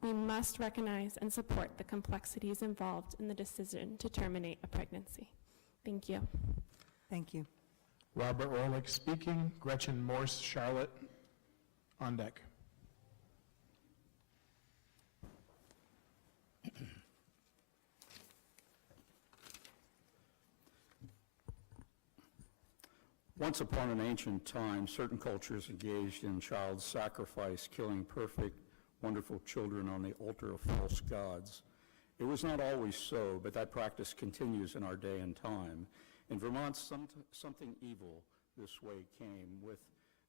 We must recognize and support the complexities involved in the decision to terminate a pregnancy. Thank you. Thank you. Robert Orlick speaking. Gretchen Morse, Charlotte, on deck. Once upon an ancient time, certain cultures engaged in child sacrifice, killing perfect, wonderful children on the altar of false gods. It was not always so, but that practice continues in our day and time. In Vermont, something evil this way came with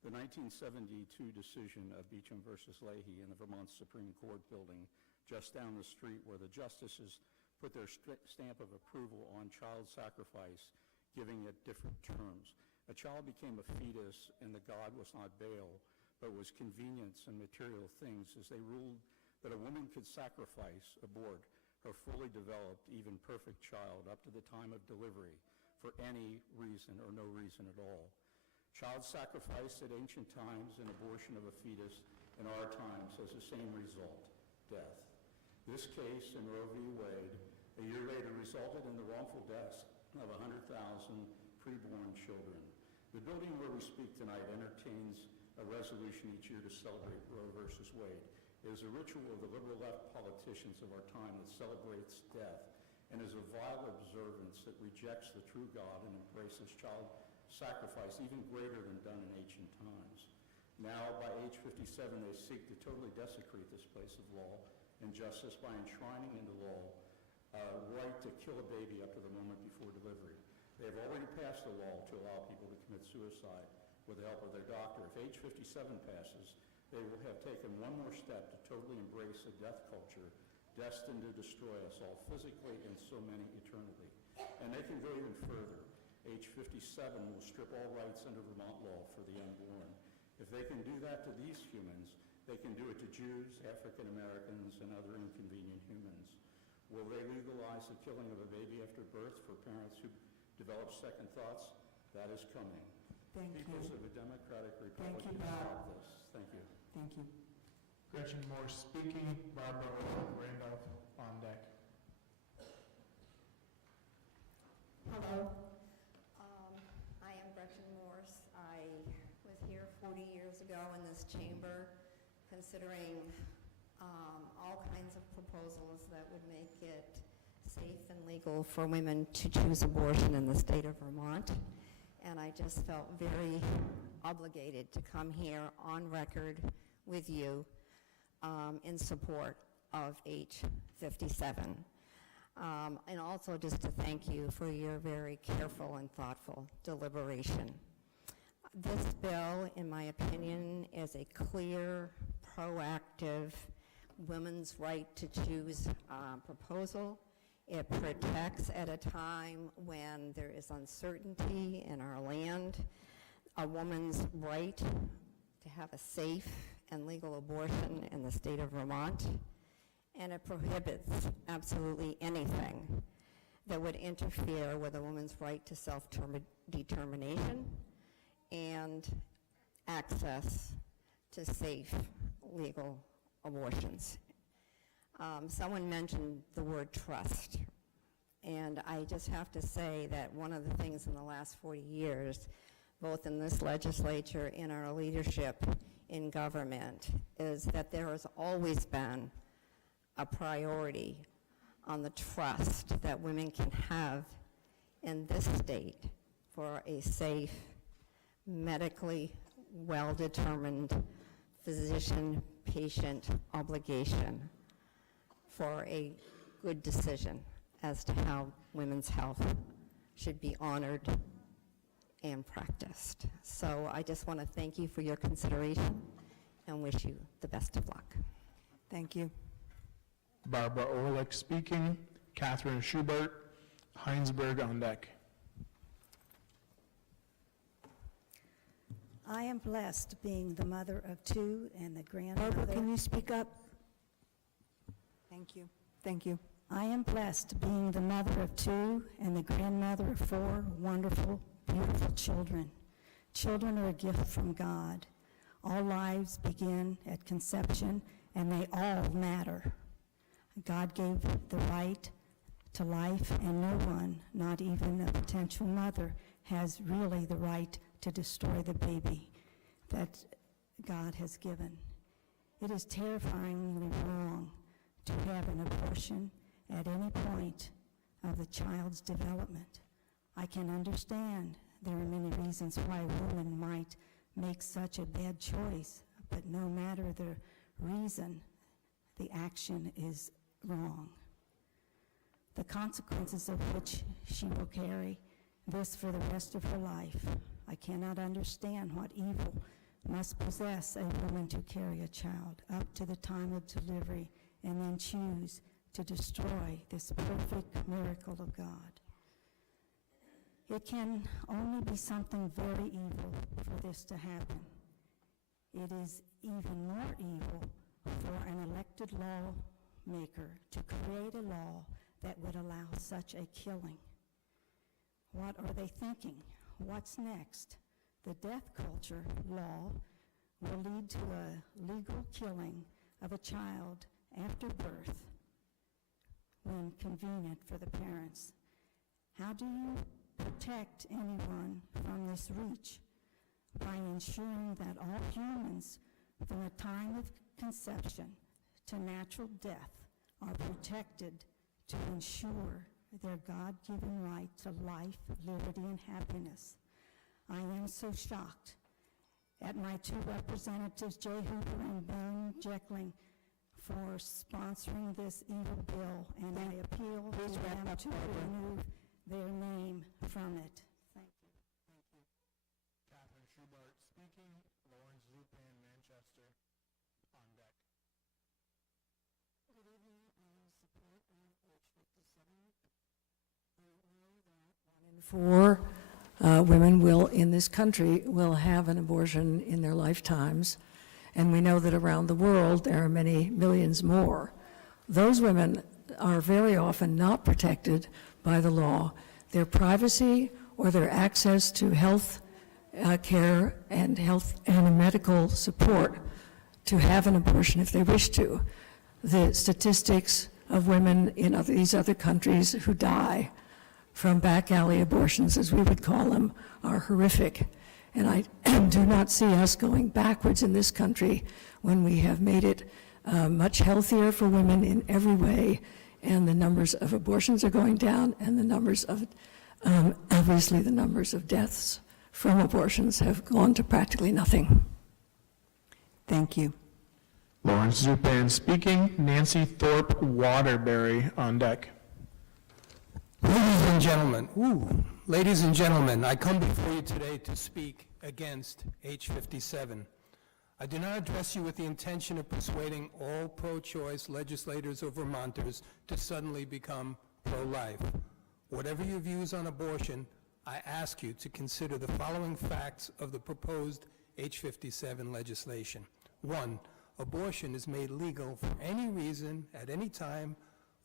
the 1972 decision of Beecham versus Leahy in the Vermont Supreme Court building just down the street, where the justices put their stamp of approval on child sacrifice, giving it different terms. A child became a fetus, and the god was not Baal, but was convenience and material things, as they ruled that a woman could sacrifice, abort, her fully developed, even perfect child up to the time of delivery for any reason or no reason at all. Child sacrifice at ancient times and abortion of a fetus in our times has the same result, death. This case in Roe v. Wade, a year later, resulted in the wrongful deaths of 100,000 preborn children. The building where we speak tonight entertains a resolution each year to celebrate Roe versus Wade. It is a ritual of the liberal left politicians of our time that celebrates death and is a vile observance that rejects the true God and embraces child sacrifice even greater than done in ancient times. Now, by age 57, they seek to totally desecrate this place of law and justice by enshrining into law right to kill a baby up to the moment before delivery. They have already passed a law to allow people to commit suicide with the help of their doctor. If age 57 passes, they will have taken one more step to totally embrace a death culture destined to destroy us all physically and so many eternally. And they can go even further. Age 57 will strip all rights under Vermont law for the unborn. If they can do that to these humans, they can do it to Jews, African Americans, and other inconvenient humans. Will they legalize the killing of a baby after birth for parents who develop second thoughts? That is coming. Thank Peoples you. of a democratic republic you, can Bob. stop this. Thank you. Thank you. Gretchen Morse speaking, Barbara Randolph on deck. Hello. I am Gretchen Morse. I was here 40 years ago in this chamber considering all kinds of proposals that would make it safe and legal for women to choose abortion in the state of Vermont. And I just felt very obligated to come here on record with you in support of H57. And also just to thank you for your very careful and thoughtful deliberation. This bill, in my opinion, is a clear, proactive women's right to choose proposal. It protects at a time when there is uncertainty in our land a woman's right to have a safe and legal abortion in the state of Vermont, and it prohibits absolutely anything that would interfere with a woman's right to self-determination and access to safe, legal abortions. Someone mentioned the word trust, and I just have to say that one of the things in the last 40 years, both in this legislature and our leadership in government, is that there has always been a priority on the trust that women can have in this state for a safe, medically well-determined physician-patient obligation for a good decision as to how women's health should be honored and practiced. So I just want to thank you for your consideration and wish you the best of luck. Thank you. Barbara Orlick speaking, Catherine Schubert, Heinsberg on deck. I am blessed being the mother of two and the grandmother. Barbara, can you speak up? Thank you. Thank you. I am blessed being the mother of two and the grandmother of four wonderful, beautiful children. Children are a gift from God. All lives begin at conception, and they all matter. God gave the right to life, and no one, not even a potential mother, has really the right to destroy the baby that God has given. It is terrifyingly wrong to have an abortion at any point of the child's development. I can understand there are many reasons why a woman might make such a bad choice, but no matter the reason, the action is wrong. the consequences of which she will carry this for the rest of her life. I cannot understand what evil must possess a woman to carry a child up to the time of delivery and then choose to destroy this perfect miracle of God. It can only be something very evil for this to happen. It is even more evil for an elected lawmaker to create a law that would allow such a killing. What are they thinking? What's next? The death culture law will lead to a legal killing of a child after birth when convenient for the parents. How do you protect anyone from this reach? By ensuring that all humans from the time of conception to natural death are protected to ensure their God-given right to life, liberty, and happiness. I am so shocked at my two representatives, Jay Hooper and Ben Jeckling, for sponsoring this evil bill, and I appeal to them to remove their name from it. Thank you. Catherine Schubart speaking. Lawrence Zupan, Manchester, on deck. Good evening. I am support of H57. We know that 1 in 4 women will, in this country, will have an abortion in their lifetimes. And we know that around the world there are many millions more. Those women are very often not protected by the law. Their privacy or their access to health care and medical support to have an abortion if they wish to. The statistics of women in these other countries who die from back alley abortions, as we would call them, are horrific. And I do not see us going backwards in this country when we have made it much healthier for women in every way, and the numbers of abortions are going down, and the numbers of, obviously the numbers of deaths from abortions have gone to practically nothing. Thank you. Lawrence Zupan speaking. Nancy Thorpe Waterbury on deck. Ladies and gentlemen, I come before you today to speak against H57. I do not address you with the intention of persuading all pro-choice legislators or Vermonters to suddenly become pro-life. Whatever your views on abortion, I ask you to consider the following facts of the proposed H57 legislation. 1, abortion is made legal for any reason at any time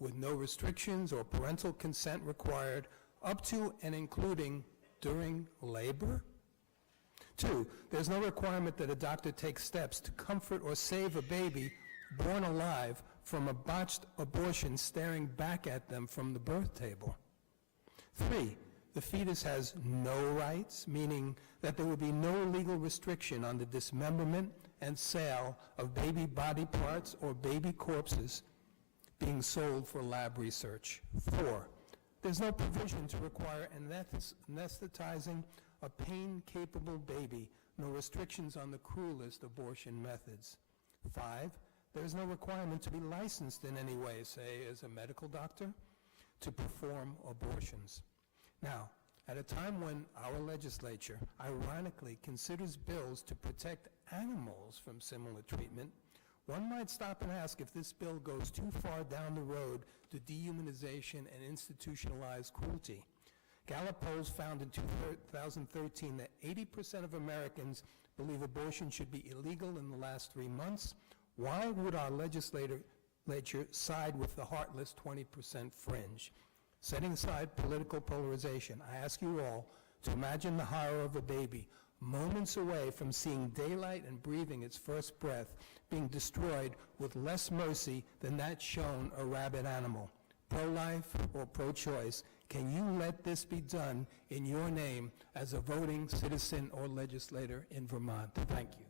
with no restrictions or parental consent required up to and including during labor. 2, there's no requirement that a doctor take steps to comfort or save a baby born alive from a botched abortion staring back at them from the birth table. 3, the fetus has no rights, meaning that there will be no legal restriction on the dismemberment and sale of baby body parts or baby corpses being sold for lab research. 4, there's no provision to require anesthetizing a pain-capable baby, no restrictions on the cruelest abortion methods. 5, there's no requirement to be licensed in any way, say as a medical doctor, to perform abortions. Now, at a time when our legislature ironically considers bills to protect animals from similar treatment, one might stop and ask if this bill goes too far down the road to dehumanization and institutionalized cruelty. Gallup polls found in 2013 that 80% of Americans believe abortion should be illegal in the last 3 months. Why would our legislature side with the heartless 20% fringe? Setting aside political polarization, I ask you all to imagine the horror of a baby moments away from seeing daylight and breathing its first breath being destroyed with less mercy than that shown a rabid animal. Pro-life or pro-choice, can you let this be done in your name as a voting citizen or legislator in Vermont? Thank you.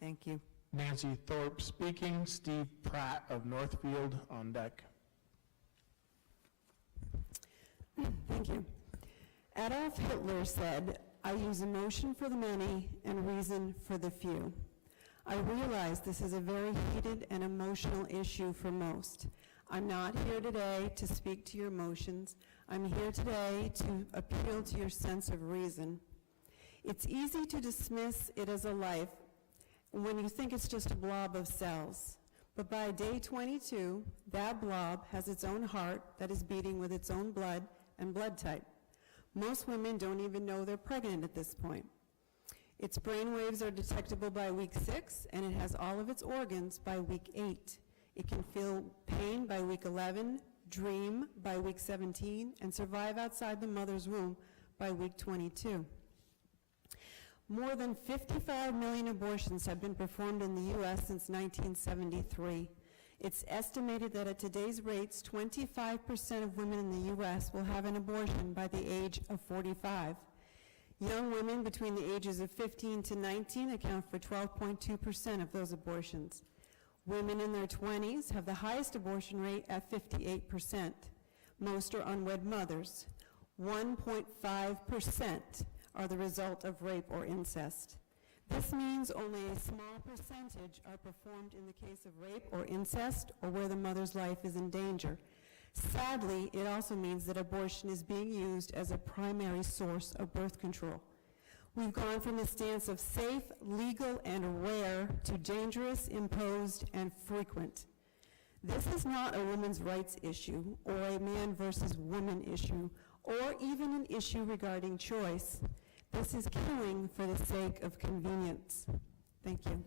Thank you. Nancy Thorpe speaking. Steve Pratt of Northfield on deck. Thank you. Adolf Hitler said, "I use emotion for the many and reason for the few." I realize this is a very heated and emotional issue for most. I'm not here today to speak to your emotions. I'm here today to appeal to your sense of reason. It's easy to dismiss it as a life when you think it's just a blob of cells. But by day 22, that blob has its own heart that is beating with its own blood and blood type. Most women don't even know they're pregnant at this point. Its brain waves are detectable by week 6, and it has all of its organs by week 8. It can feel pain by week 11, dream by week 17, and survive outside the mother's womb by week 22. More than 55 million abortions have been performed in the U.S. since 1973. It's estimated that at today's rates, 25% of women in the U.S. will have an abortion by the age of 45. Young women between the ages of 15 to 19 account for 12.2% of those abortions. Women in their 20s have the highest abortion rate at 58%. Most are unwed mothers. 1.5% are the result of rape or incest. This means only a small percentage are performed in the case of rape or incest or where the mother's life is in danger. Sadly, it also means that abortion is being used as a primary source of birth control. We've gone from a stance of safe, legal, and rare to dangerous, imposed, and frequent. This is not a women's rights issue or a man versus woman issue or even an issue regarding choice. This is killing for the sake of convenience. Thank you.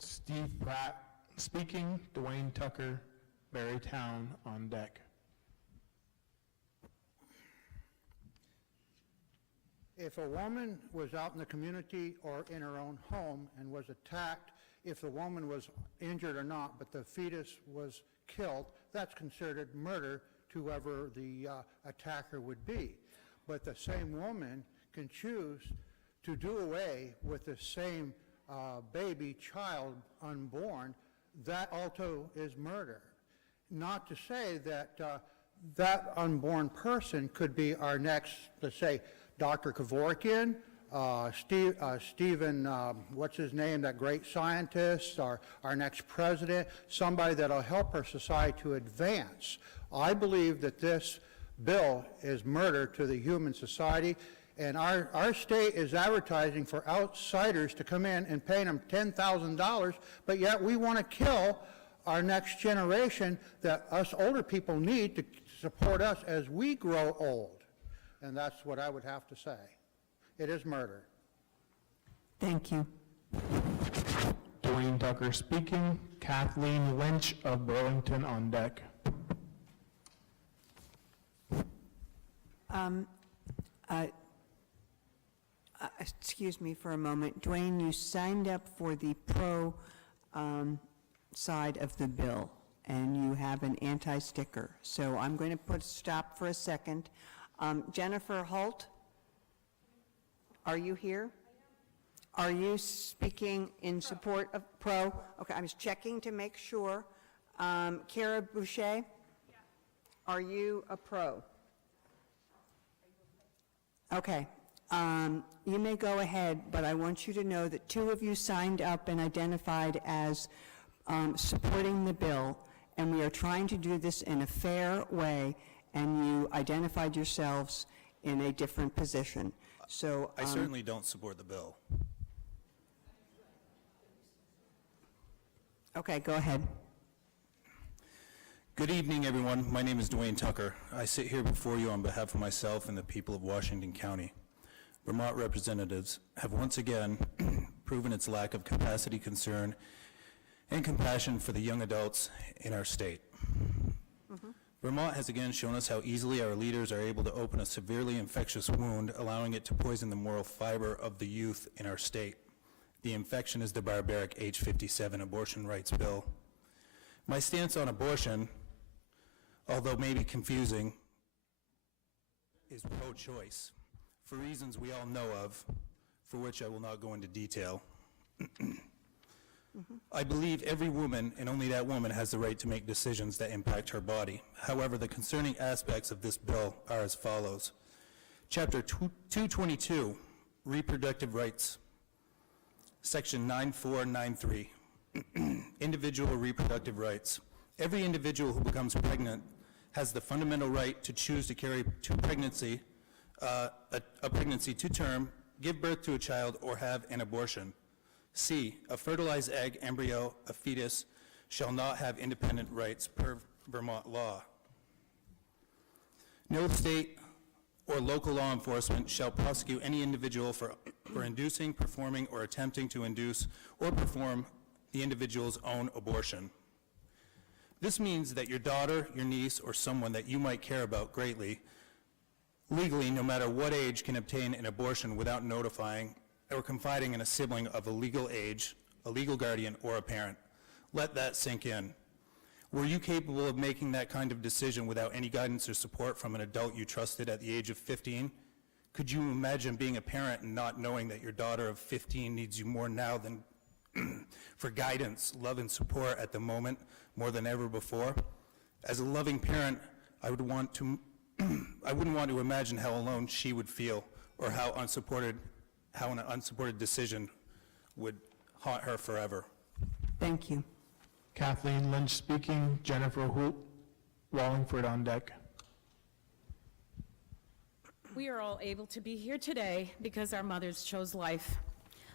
Steve Pratt speaking. Dwayne Tucker, Barrytown on deck. If a woman was out in the community or in her own home and was attacked, if the woman was injured or not, but the fetus was killed, that's considered murder to whoever the attacker would be. But the same woman can choose to do away with the same baby child unborn. That also is murder. Not to say that that unborn person could be our next, let's say, Dr. Kevorkian, Stephen, what's his name, that great scientist, our next president, somebody that'll help our society to advance. I believe that this bill is murder to the human society, and our state is advertising for outsiders to come in and pay them $10,000, but yet we want to kill our next generation that us older people need to support us as we grow old. And that's what I would have to say. It is murder. Thank you. Dwayne Tucker speaking. Kathleen Lynch of Burlington on deck. Excuse me for a moment. Dwayne, you signed up for the pro side of the bill, and you have an anti-sticker. So I'm going to put a stop for a second. Jennifer Holt, are you here? Are you speaking in support of pro? Okay, I was checking to make sure. Kara Boucher, are you a pro? Okay. You may go ahead, but I want you to know that 2 of you signed up and identified as supporting the bill, and we are trying to do this in a fair way, and you identified yourselves in a different position. So I certainly don't support the bill. Okay, go ahead. Good evening, everyone. My name is Dwayne Tucker. I sit here before you on behalf of myself and the people of Washington County. Vermont representatives have once again proven its lack of capacity, concern, and compassion for the young adults in our state. Vermont has again shown us how easily our leaders are able to open a severely infectious wound, allowing it to poison the moral fiber of the youth in our state. The infection is the barbaric Age 57 abortion rights bill. My stance on abortion, although maybe confusing, is pro-choice, for reasons we all know of, for which I will not go into detail. I believe every woman, and only that woman, has the right to make decisions that impact her body. However, the concerning aspects of this bill are as follows. Chapter 222, Reproductive Rights, Section 9493, Individual Reproductive Rights. Every individual who becomes pregnant has the fundamental right to choose to carry a pregnancy to term, give birth to a child, or have an abortion. C, a fertilized egg, embryo, a fetus shall not have independent rights per Vermont law. No state or local law enforcement shall prosecute any individual for inducing, performing, or attempting to induce or perform the individual's own abortion. This means that your daughter, your niece, or someone that you might care about greatly, legally, no matter what age, can obtain an abortion without notifying or confiding in a sibling of a legal age, a legal guardian, or a parent. Let that sink in. Were you capable of making that kind of decision without any guidance or support from an adult you trusted at the age of 15? Could you imagine being a parent and not knowing that your daughter of 15 needs you more now than for guidance, love, and support at the moment more than ever before? As a loving parent, I wouldn't want to imagine how alone she would feel, or how an unsupported decision would haunt her forever. Thank you. Kathleen Lynch speaking. Jennifer Hoult, Wallingford on deck. We are all able to be here today because our mothers chose life.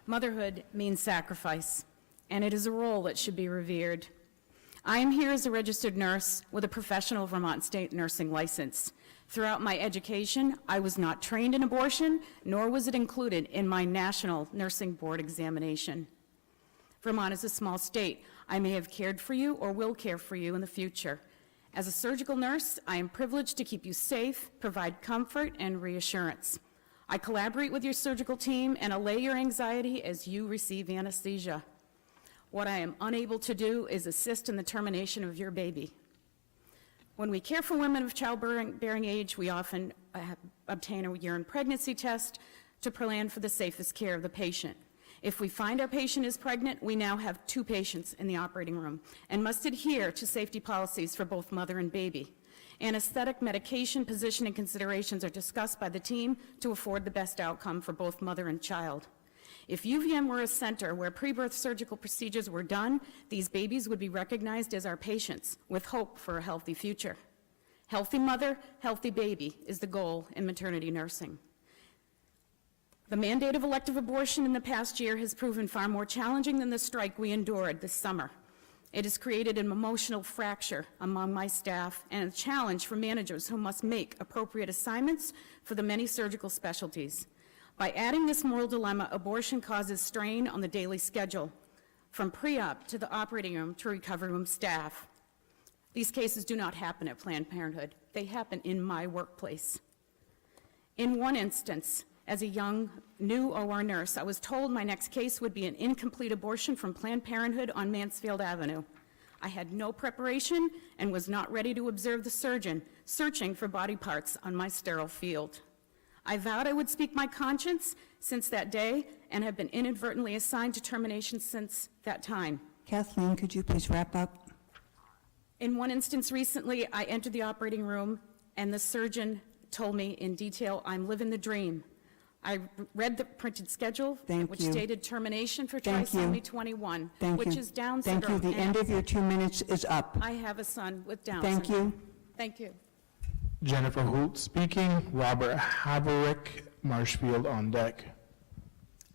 Motherhood means sacrifice, and it is a role that should be revered. I am here as a registered nurse with a professional Vermont state nursing license. Throughout my education, I was not trained in abortion, nor was it included in my national nursing board examination. Vermont is a small state. I may have cared for you or will care for you in the future. As a surgical nurse, I am privileged to keep you safe, provide comfort and reassurance. I collaborate with your surgical team and allay your anxiety as you receive anesthesia. What I am unable to do is assist in the termination of your baby. When we care for women of childbearing age, we often obtain a urine pregnancy test to plan for the safest care of the patient. If we find our patient is pregnant, we now have 2 patients in the operating room and must adhere to safety policies for both mother and baby. Anesthetic, medication, position, and considerations are discussed by the team to afford the best outcome for both mother and child. If UVM were a center where pre-birth surgical procedures were done, these babies would be recognized as our patients with hope for a healthy future. Healthy mother, healthy baby is the goal in maternity nursing. The mandate of elective abortion in the past year has proven far more challenging than the strike we endured this summer. It has created an emotional fracture among my staff and a challenge for managers who must make appropriate assignments for the many surgical specialties. By adding this moral dilemma, abortion causes strain on the daily schedule, from pre-op to the operating room to recovery room staff. These cases do not happen at Planned Parenthood. They happen in my workplace. In one instance, as a young, new OR nurse, I was told my next case would be an incomplete abortion from Planned Parenthood on Mansfield Avenue. I had no preparation and was not ready to observe the surgeon searching for body parts on my sterile field. I vowed I would speak my conscience since that day and have been inadvertently assigned to termination since that time. Kathleen, could you please wrap up? In one instance recently, I entered the operating room and the surgeon told me in detail, "I'm living the dream." I read the printed schedule, which stated termination for trisomy 21, which is Down syndrome. Thank you. The end of your 2 minutes is up. I have a son with Down Thank syndrome. you. Thank you. Jennifer Hoult speaking. Robert Haverick, Marshfield on deck.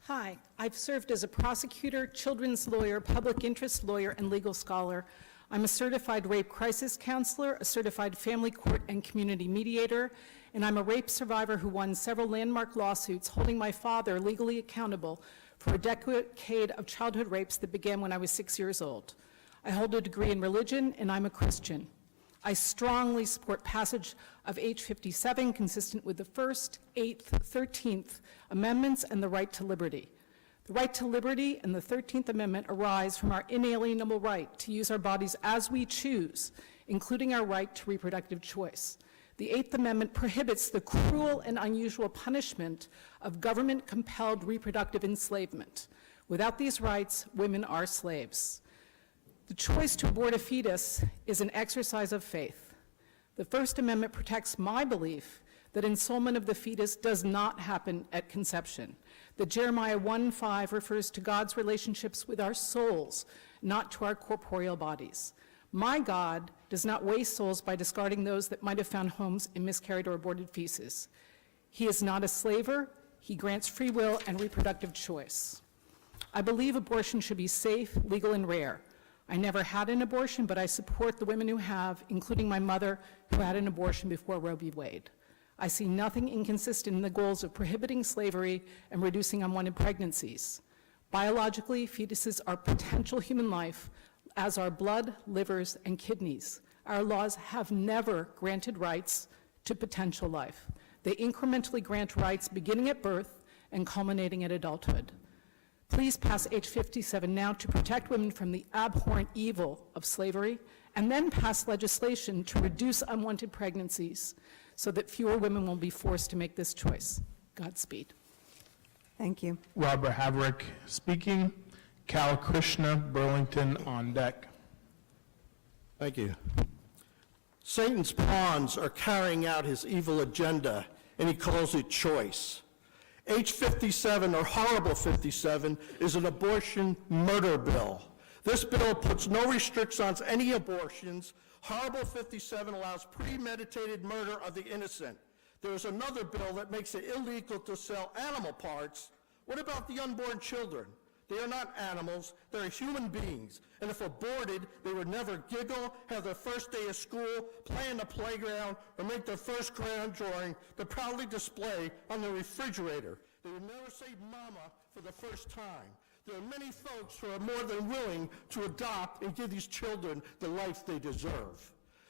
Hi, I've served as a prosecutor, children's lawyer, public interest lawyer, and legal scholar. I'm a certified rape crisis counselor, a certified family court and community mediator, and I'm a rape survivor who won several landmark lawsuits holding my father legally accountable for a decade of childhood rapes that began when I was 6 years old. I hold a degree in religion, and I'm a Christian. I strongly support passage of H57 consistent with the 1st, 8th, 13th Amendments and the right to liberty. The right to liberty and the 13th Amendment arise from our inalienable right to use our bodies as we choose, including our right to reproductive choice. The 8th Amendment prohibits the cruel and unusual punishment of government-compelled reproductive enslavement. Without these rights, women are slaves. The choice to abort a fetus is an exercise of faith. The First Amendment protects my belief that ensoulment of the fetus does not happen at conception. That Jeremiah 1:5 refers to God's relationships with our souls, not to our corporeal bodies. My God does not waste souls by discarding those that might have found homes in miscarried or aborted feces. He is not a slaver. He grants free will and reproductive choice. I believe abortion should be safe, legal, and rare. I never had an abortion, but I support the women who have, including my mother, who had an abortion before Roe v. Wade. I see nothing inconsistent in the goals of prohibiting slavery and reducing unwanted pregnancies. Biologically, fetuses are potential human life, as are blood, livers, and kidneys. Our laws have never granted rights to potential life. They incrementally grant rights beginning at birth and culminating at adulthood. Please pass H 57 now to protect women from the abhorrent evil of slavery, and then pass legislation to reduce unwanted pregnancies so that fewer women will be forced to make this choice. Godspeed. Thank you. Robert Havrick speaking. Cal Krishna Burlington on deck. Thank you. Satan's pawns are carrying out his evil agenda, and he calls it choice. H57, or Horrible 57, is an abortion murder bill. This bill puts no restrictions on any abortions. Horrible 57 allows premeditated murder of the innocent. There's another bill that makes it illegal to sell animal parts. What about the unborn children? They are not animals, they're human beings. And if aborted, they would never giggle, have their first day of school, play in the playground, or make their first crayon drawing to proudly display on the refrigerator. They would never say mama for the first time. There are many folks who are more than willing to adopt and give these children the life they deserve.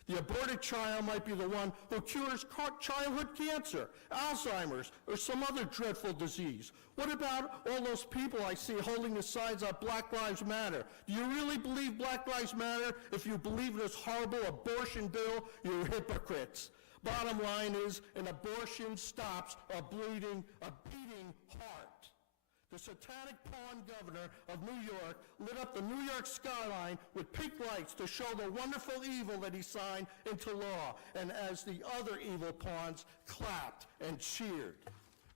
The aborted child might be the one who cures childhood cancer, Alzheimer's, or some other dreadful disease. What about all those people I see holding the signs of Black Lives Matter? Do you really believe Black Lives Matter? If you believe in this horrible abortion bill, you're hypocrites. Bottom line is, an abortion stops a bleeding, a beating heart. The satanic pawn governor of New York lit up the New York skyline with pink lights to show the wonderful evil that he signed into law, and as the other evil pawns clapped and cheered.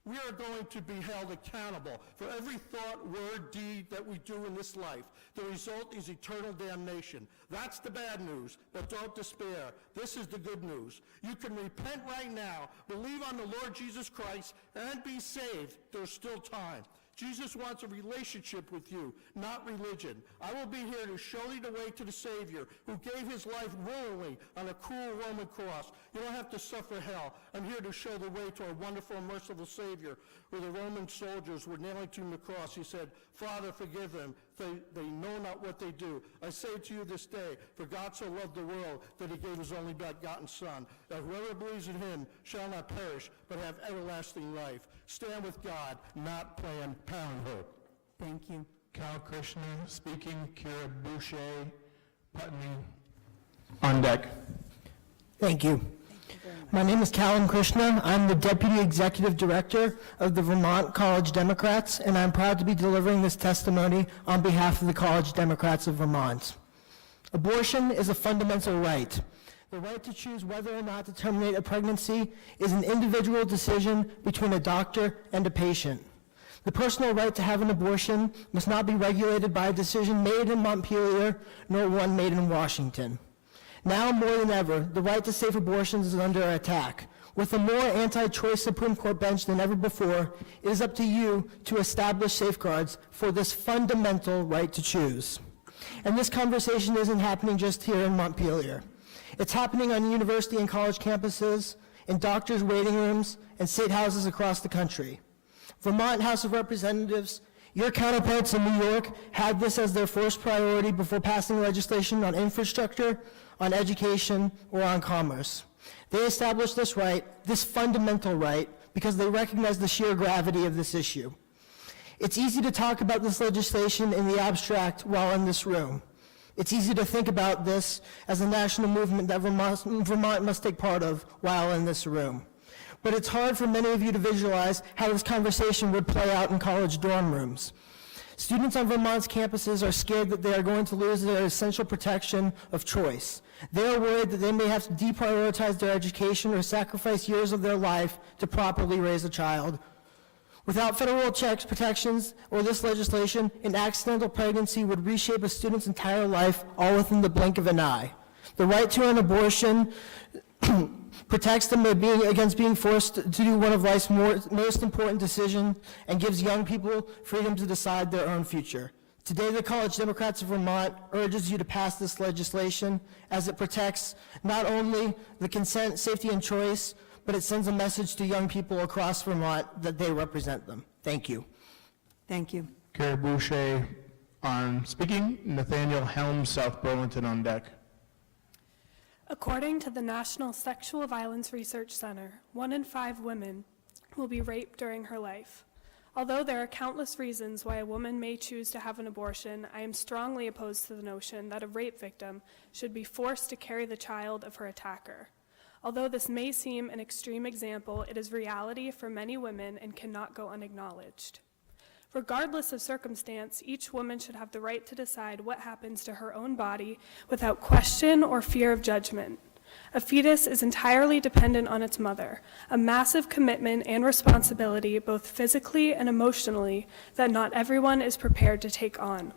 We are going to be held accountable for every thought, word, deed that we do in this life. The result is eternal damnation. That's the bad news, but don't despair. This is the good news. You can repent right now, believe on the Lord Jesus Christ, and be saved. There's still time. Jesus wants a relationship with you, not religion. I will be here to show you the way to the Savior who gave his life willingly on a cruel Roman cross. You don't have to suffer hell. I'm here to show the way to a wonderful and merciful Savior. Where the Roman soldiers were nailing to him the cross, he said, Father, forgive them. They know not what they do. I say to you this day, for God so loved the world that he gave his only begotten Son, that whoever believes in him shall not perish, but have everlasting life. Stand with God, not Planned Parenthood. Thank you. Cal Krishna speaking. Kira Boucher, Putney on deck. Thank you. My name is Callum Krishna. I'm the Deputy Executive Director of the Vermont College Democrats, and I'm proud to be delivering this testimony on behalf of the College Democrats of Vermont. Abortion is a fundamental right. The right to choose whether or not to terminate a pregnancy is an individual decision between a doctor and a patient. The personal right to have an abortion must not be regulated by a decision made in Montpelier, nor one made in Washington. Now more than ever, the right to safe abortions is under attack. With a more anti-choice Supreme Court bench than ever before, it is up to you to establish safeguards for this fundamental right to choose. And this conversation isn't happening just here in Montpelier. It's happening on university and college campuses, in doctors' waiting rooms, and state houses across the country. Vermont House of Representatives, your counterparts in New York had this as their first priority before passing legislation on infrastructure, on education, or on commerce. They established this right, this fundamental right, because they recognize the sheer gravity of this issue. It's easy to talk about this legislation in the abstract while in this room. It's easy to think about this as a national movement that Vermont must take part of while in this room. But it's hard for many of you to visualize how this conversation would play out in college dorm rooms. Students on Vermont's campuses are scared that they are going to lose their essential protection of choice. They are worried that they may have to deprioritize their education or sacrifice years of their life to properly raise a child. Without federal checks, protections, or this legislation, an accidental pregnancy would reshape a student's entire life all within the blink of an eye. The right to an abortion protects them against being forced to do one of life's most important decisions and gives young people freedom to decide their own future. Today, the College Democrats of Vermont urges you to pass this legislation as it protects not only the consent, safety, and choice, but it sends a message to young people across Vermont that they represent them. Thank you. Thank you. Carrie Boucher on speaking. Nathaniel Helms, South Burlington on deck. According to the National Sexual Violence Research Center, 1 in 5 women will be raped during her life. Although there are countless reasons why a woman may choose to have an abortion, I am strongly opposed to the notion that a rape victim should be forced to carry the child of her attacker. Although this may seem an extreme example, it is reality for many women and cannot go unacknowledged. Regardless of circumstance, each woman should have the right to decide what happens to her own body without question or fear of judgment. A fetus is entirely dependent on its mother, a massive commitment and responsibility both physically and emotionally that not everyone is prepared to take on.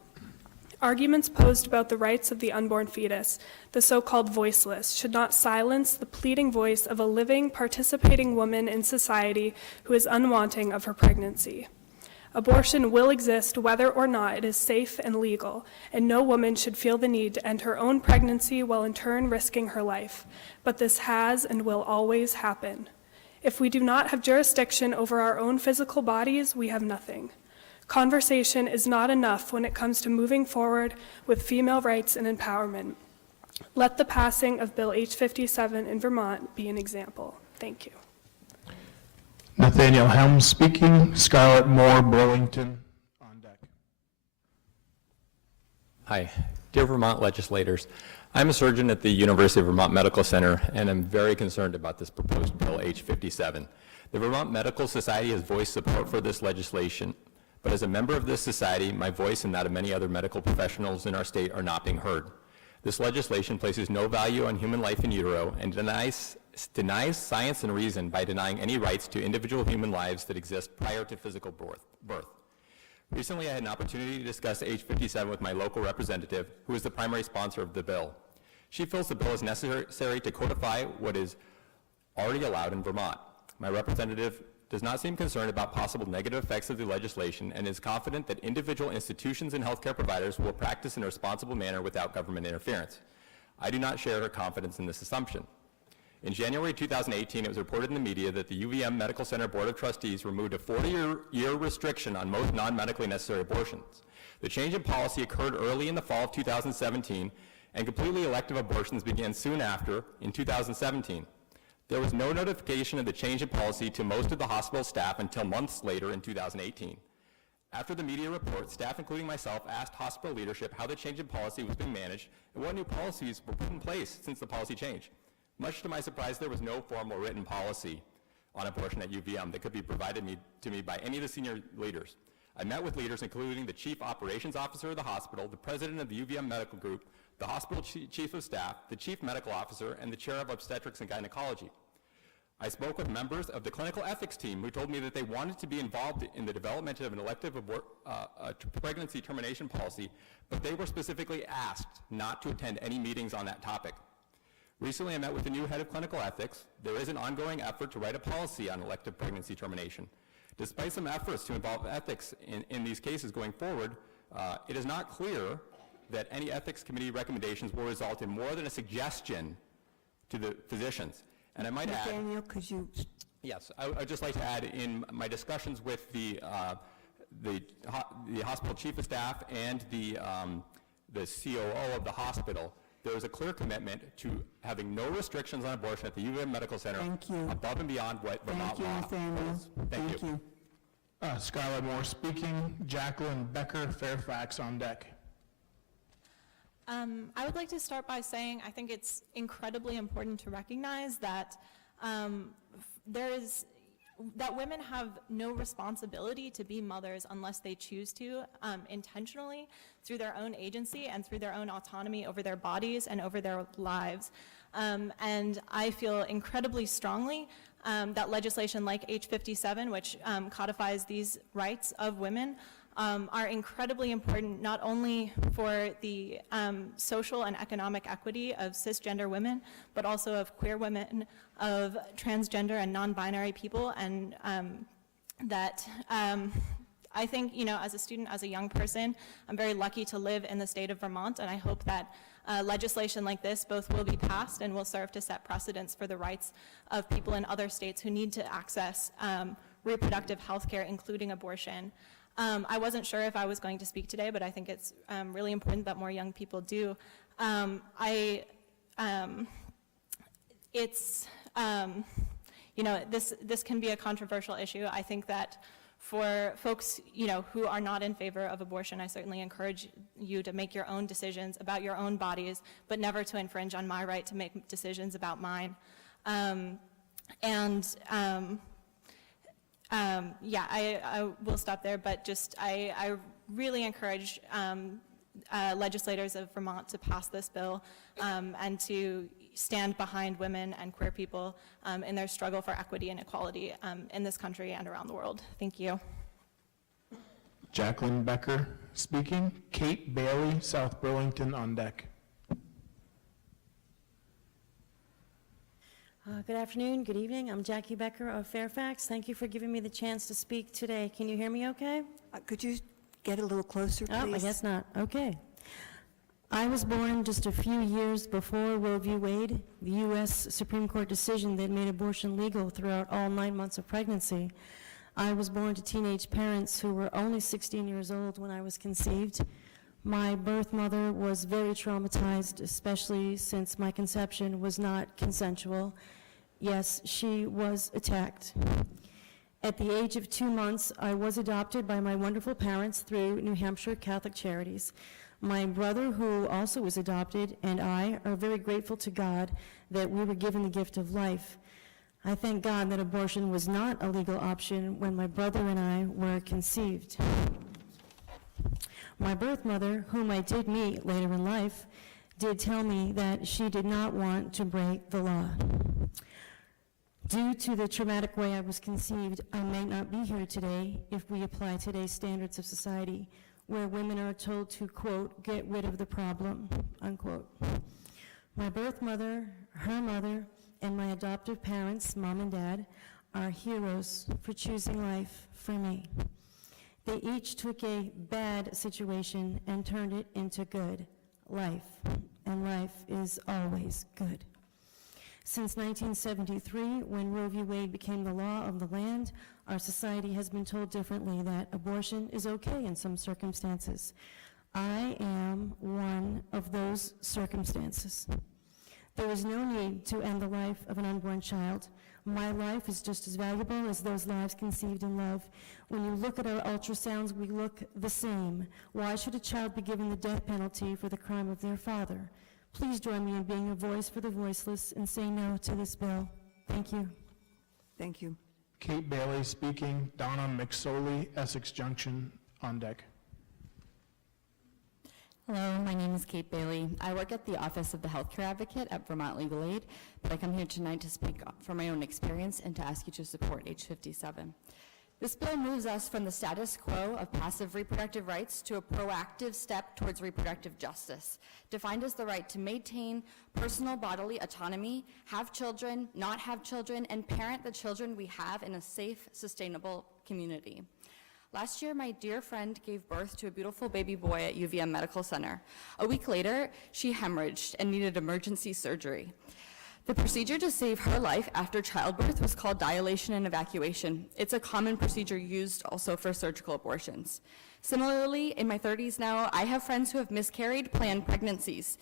Arguments posed about the rights of the unborn fetus, the so-called voiceless, should not silence the pleading voice of a living, participating woman in society who is unwanting of her pregnancy. Abortion will exist whether or not it is safe and legal, and no woman should feel the need to end her own pregnancy while in turn risking her life. But this has and will always happen. If we do not have jurisdiction over our own physical bodies, we have nothing. Conversation is not enough when it comes to moving forward with female rights and empowerment. Let the passing of Bill H-57 in Vermont be an example. Thank you. Nathaniel Helms speaking. Scarlett Moore, Burlington on deck. Hi, dear Vermont legislators. I'm a surgeon at the University of Vermont Medical Center, and I'm very concerned about this proposed Bill H-57. The Vermont Medical Society has voiced support for this legislation, but as a member of this society, my voice and that of many other medical professionals in our state are not being heard. This legislation places no value on human life in utero and denies science and reason by denying any rights to individual human lives that exist prior to physical birth. Recently, I had an opportunity to discuss H-57 with my local representative, who is the primary sponsor of the bill. She feels the bill is necessary to codify what is already allowed in Vermont. My representative does not seem concerned about possible negative effects of the legislation and is confident that individual institutions and healthcare providers will practice in a responsible manner without government interference. I do not share her confidence in this assumption. In January 2018, it was reported in the media that the UVM Medical Center Board of Trustees removed a 40-year restriction on most non-medically necessary abortions. The change in policy occurred early in the fall of 2017, and completely elective abortions began soon after, in 2017. There was no notification of the change in policy to most of the hospital staff until months later in 2018. After the media report, staff, including myself, asked hospital leadership how the change in policy was being managed and what new policies were put in place since the policy change. Much to my surprise, there was no formal written policy on abortion at UVM that could be provided to me by any of the senior leaders. I met with leaders including the Chief Operations Officer of the hospital, the President of the UVM Medical Group, the Hospital Chief of Staff, the Chief Medical Officer, and the Chair of Obstetrics and Gynecology. I spoke with members of the clinical ethics team who told me that they wanted to be involved in the development of an elective pregnancy termination policy, but they were specifically asked not to attend any meetings on that topic. Recently, I met with the new head of clinical ethics. There is an ongoing effort to write a policy on elective pregnancy termination. Despite some efforts to involve ethics in these cases going forward, it is not clear that any ethics committee recommendations will result in more than a suggestion to the physicians. And I might add, Nathaniel, could you? Yes, I'd just like to add, in my discussions with the hospital chief of staff and the COO of the hospital, there is a clear commitment to having no restrictions on abortion at the UVM Medical Center. Thank you. Above and beyond what Vermont law holds. Thank you. Scarlett Moore speaking. Jacqueline Becker, Fairfax on deck. I would like to start by saying I think it's incredibly important to recognize that that women have no responsibility to be mothers unless they choose to intentionally through their own agency and through their own autonomy over their bodies and over their lives. And I feel incredibly strongly that legislation like H-57, which codifies these rights of women, are incredibly important, not only for the social and economic equity of cisgender women, but also of queer women, of transgender and non-binary people, and that I think, as a student, as a young person, I'm very lucky to live in the state of Vermont, and I hope that legislation like this both will be passed and will serve to set precedents for the rights of people in other states who need to access reproductive health care, including abortion. I wasn't sure if I was going to speak today, but I think it's really important that more young people do. This can be a controversial issue. I think that for folks, who are not in favor of abortion, I certainly encourage you to make your own decisions about your own bodies, but never to infringe on my right to make decisions about mine. I will stop there, but just I really encourage legislators of Vermont to pass this bill and to stand behind women and queer people in their struggle for equity and equality in this country and around the world. Thank you. Jacqueline Becker speaking. Kate Bailey, South Burlington, on deck. Good afternoon, good evening. I'm Jackie Becker of Fairfax. Thank you for giving me the chance to speak today. Can you hear me okay? Could you get a little closer, please? Oh, I guess not. Okay. I was born just a few years before Roe v. Wade, the U.S. Supreme Court decision that made abortion legal throughout all 9 months of pregnancy. I was born to teenage parents who were only 16 years old when I was conceived. My birth mother was very traumatized, especially since my conception was not consensual. Yes, she was attacked. At the age of 2 months, I was adopted by my wonderful parents through New Hampshire Catholic Charities. My brother, who also was adopted, and I are very grateful to God that we were given the gift of life. I thank God that abortion was not a legal option when my brother and I were conceived. My birth mother, whom I did meet later in life, did tell me that she did not want to break the law. Due to the traumatic way I was conceived, I may not be here today if we apply today's standards of society, where women are told to, quote, get rid of the problem, unquote. My birth mother, her mother, and my adoptive parents, mom and dad, are heroes for choosing life for me. They each took a bad situation and turned it into good life, and life is always good. Since 1973, when Roe v. Wade became the law of the land, our society has been told differently that abortion is okay in some circumstances. I am one of those circumstances. There is no need to end the life of an unborn child. My life is just as valuable as those lives conceived in love. When you look at our ultrasounds, we look the same. Why should a child be given the death penalty for the crime of their father? Please join me in being a voice for the voiceless and say no to this bill. Thank you. Thank you. Kate Bailey speaking. Donna McSorley, Essex Junction, on deck. Hello, my name is Kate Bailey. I work at the Office of the Healthcare Advocate at Vermont Legal Aid, but I come here tonight to speak from my own experience and to ask you to support H57. This bill moves us from the status quo of passive reproductive rights to a proactive step towards reproductive justice, defined as the right to maintain personal bodily autonomy, have children, not have children, and parent the children we have in a safe, sustainable community. Last year, my dear friend gave birth to a beautiful baby boy at UVM Medical Center. A week later, she hemorrhaged and needed emergency surgery. The procedure to save her life after childbirth was called dilation and evacuation. It's a common procedure used also for surgical abortions. Similarly, in my 30s now, I have friends who have miscarried planned pregnancies.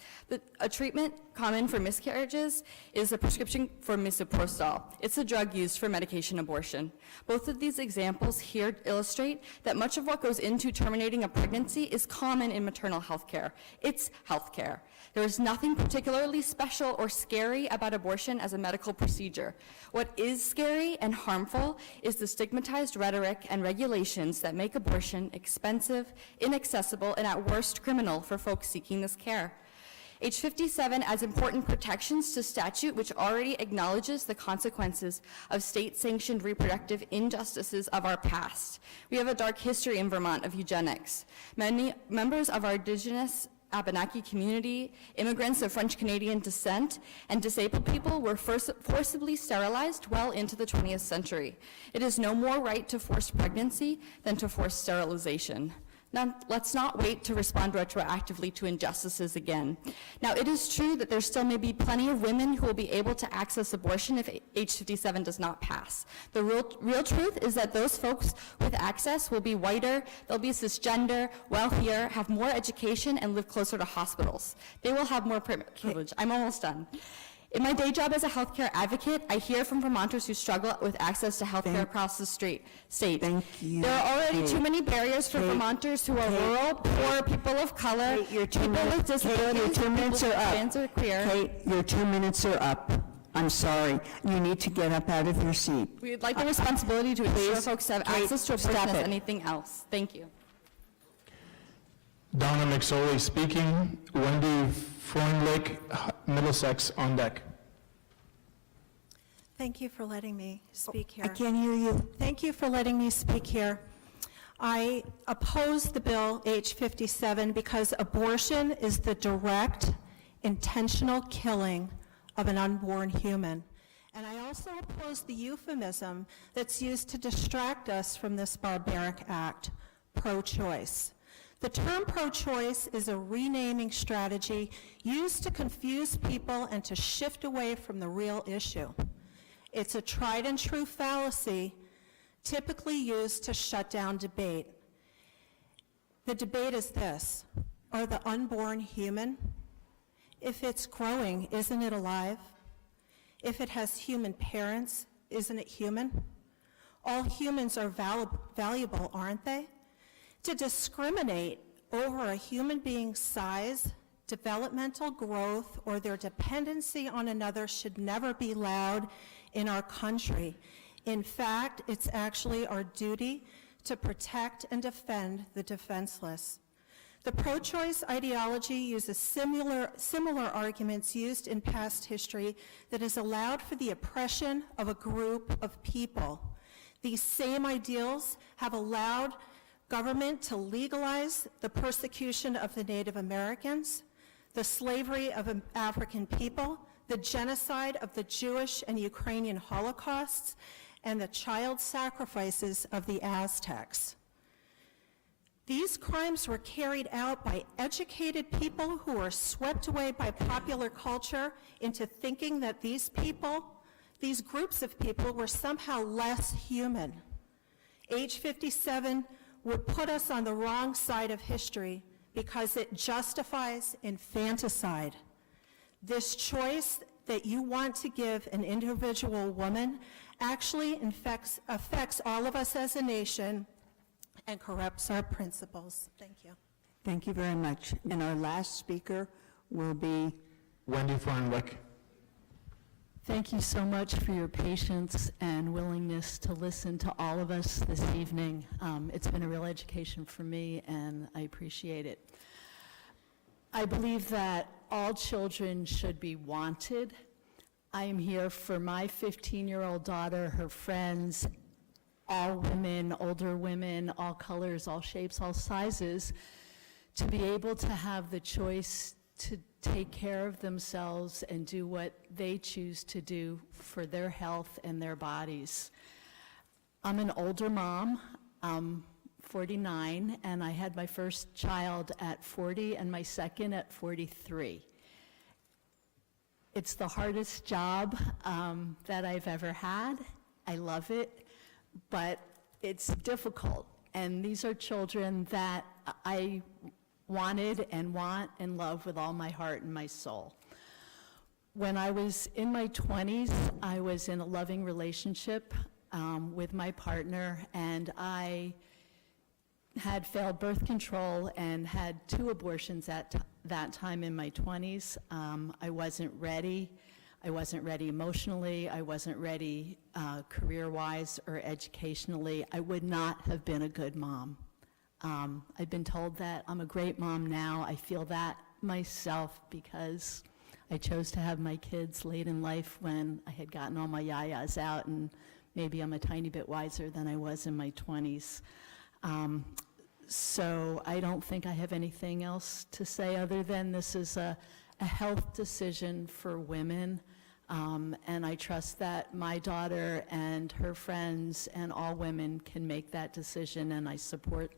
A treatment common for miscarriages is a prescription for misoprostol. It's a drug used for medication abortion. Both of these examples here illustrate that much of what goes into terminating a pregnancy is common in maternal health care. It's health care. There is nothing particularly special or scary about abortion as a medical procedure. What is scary and harmful is the stigmatized rhetoric and regulations that make abortion expensive, inaccessible, and at worst criminal for folks seeking this care. H57 adds important protections to statute which already acknowledges the consequences of state-sanctioned reproductive injustices of our past. We have a dark history in Vermont of eugenics. Many members of our Indigenous Abenaki community, immigrants of French-Canadian descent, and disabled people were forcibly sterilized well into the 20th century. It is no more right to forced pregnancy than to forced sterilization. Now, let's not wait to respond retroactively to injustices again. Now, it is true that there still may be plenty of women who will be able to access abortion if H57 does not pass. The real truth is that those folks with access will be whiter, they'll be cisgender, wealthier, have more education, and live closer to hospitals. They will have more privilege. I'm almost done. In my day job as a healthcare advocate, I hear from Vermonters who struggle with access to healthcare across the state. Thank you. There are already too many barriers for Vermonters who are rural, poor, people of color, people with disabilities, your 2 minutes are up. trans or queer. Kate, your 2 minutes are up. I'm sorry. You need to get up out of your seat. We would like the responsibility to ensure folks have access to abortion as it. anything else. Thank you. Donna McSorley speaking. Wendy Freundlich, Middlesex, on deck. Thank you for letting me speak here. I can't hear you. Thank you for letting me speak here. I oppose the bill H57 because abortion is the direct, intentional killing of an unborn human. And I also oppose the euphemism that's used to distract us from this barbaric act, pro-choice. The term pro-choice is a renaming strategy used to confuse people and to shift away from the real issue. It's a tried and true fallacy typically used to shut down debate. The debate is this: are the unborn human? If it's growing, isn't it alive? If it has human parents, isn't it human? All humans are valuable, aren't they? To discriminate over a human being's size, developmental growth, or their dependency on another should never be allowed in our country. In fact, it's actually our duty to protect and defend the defenseless. The pro-choice ideology uses similar arguments used in past history that has allowed for the oppression of a group of people. These same ideals have allowed government to legalize the persecution of the Native Americans, the slavery of African people, the genocide of the Jewish and Ukrainian Holocausts, and the child sacrifices of the Aztecs. These crimes were carried out by educated people who were swept away by popular culture into thinking that these groups of people were somehow less human. H57 would put us on the wrong side of history because it justifies infanticide. This choice that you want to give an individual woman actually affects all of us as a nation and corrupts our principles. Thank you. Thank you very much. And our last speaker will be Wendy Freundlich. Thank you so much for your patience and willingness to listen to all of us this evening. It's been a real education for me, and I appreciate it. I believe that all children should be wanted. I am here for my 15-year-old daughter, her friends, all women, older women, all colors, all shapes, all sizes, to be able to have the choice to take care of themselves and do what they choose to do for their health and their bodies. I'm an older mom. I'm 49, and I had my first child at 40 and my second at 43. It's the hardest job that I've ever had. I love it, but it's difficult. And these are children that I wanted and want and love with all my heart and my soul. When I was in my 20s, I was in a loving relationship with my partner, and I had failed birth control and had 2 abortions at that time in my 20s. I wasn't ready. I wasn't ready emotionally. I wasn't ready career-wise or educationally. I would not have been a good mom. I've been told that I'm a great mom now. I feel that myself because I chose to have my kids late in life when I had gotten all my yayas out, and maybe I'm a tiny bit wiser than I was in my 20s. So I don't think I have anything else to say other than this is a health decision for women, and I trust that my daughter and her friends and all women can make that decision, and I support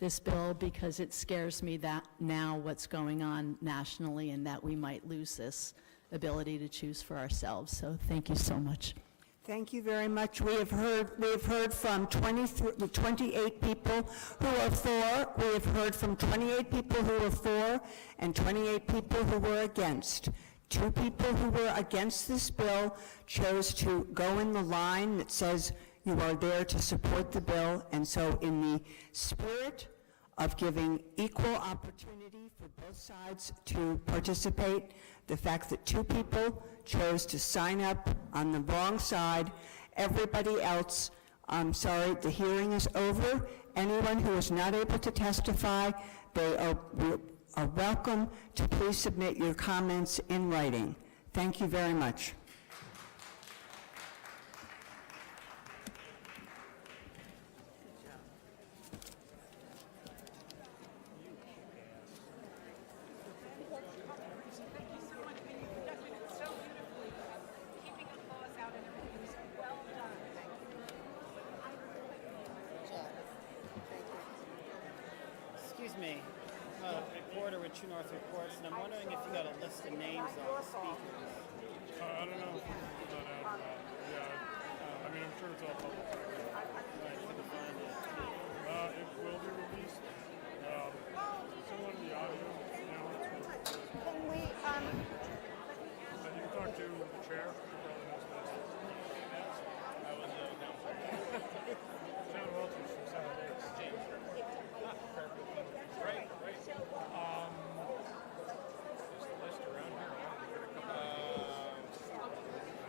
this bill because it scares me that now what's going on nationally and that we might lose this ability to choose for ourselves. So thank you so much. Thank you very much. We have heard from 28 people who are for. We have heard from 28 people who were for and 28 people who were against. 2 people who were against this bill chose to go in the line that says you are there to support the bill, and so in the spirit of giving equal opportunity for both sides to participate, the fact that 2 people chose to sign up on the wrong side, everybody else, I'm sorry, the hearing is over. Anyone who is not able to testify, they are welcome to please submit your comments in writing. Thank you very much. Excuse me, I'm a reporter with True North Reports, and I'm wondering if you got a list of names of the speakers. I don't know. Yeah, I mean, I'm sure it's all public. I couldn't find it. It will be released. Someone in the audience now. Can we, You can talk to the chair. He probably knows best. I was John Welch from 7 Days. Right. There's the list around here.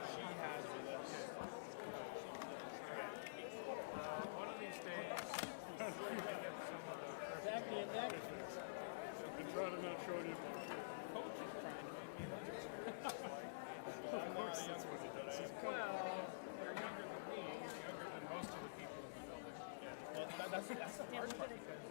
She has a list. One of these days, we can get some of the presentations. I've been trying to not show any of my coach is trying to make me look. I'm not a young one, but well, you're younger than me. You're younger than most of the people in the building. Yeah. Well, that's the hard part because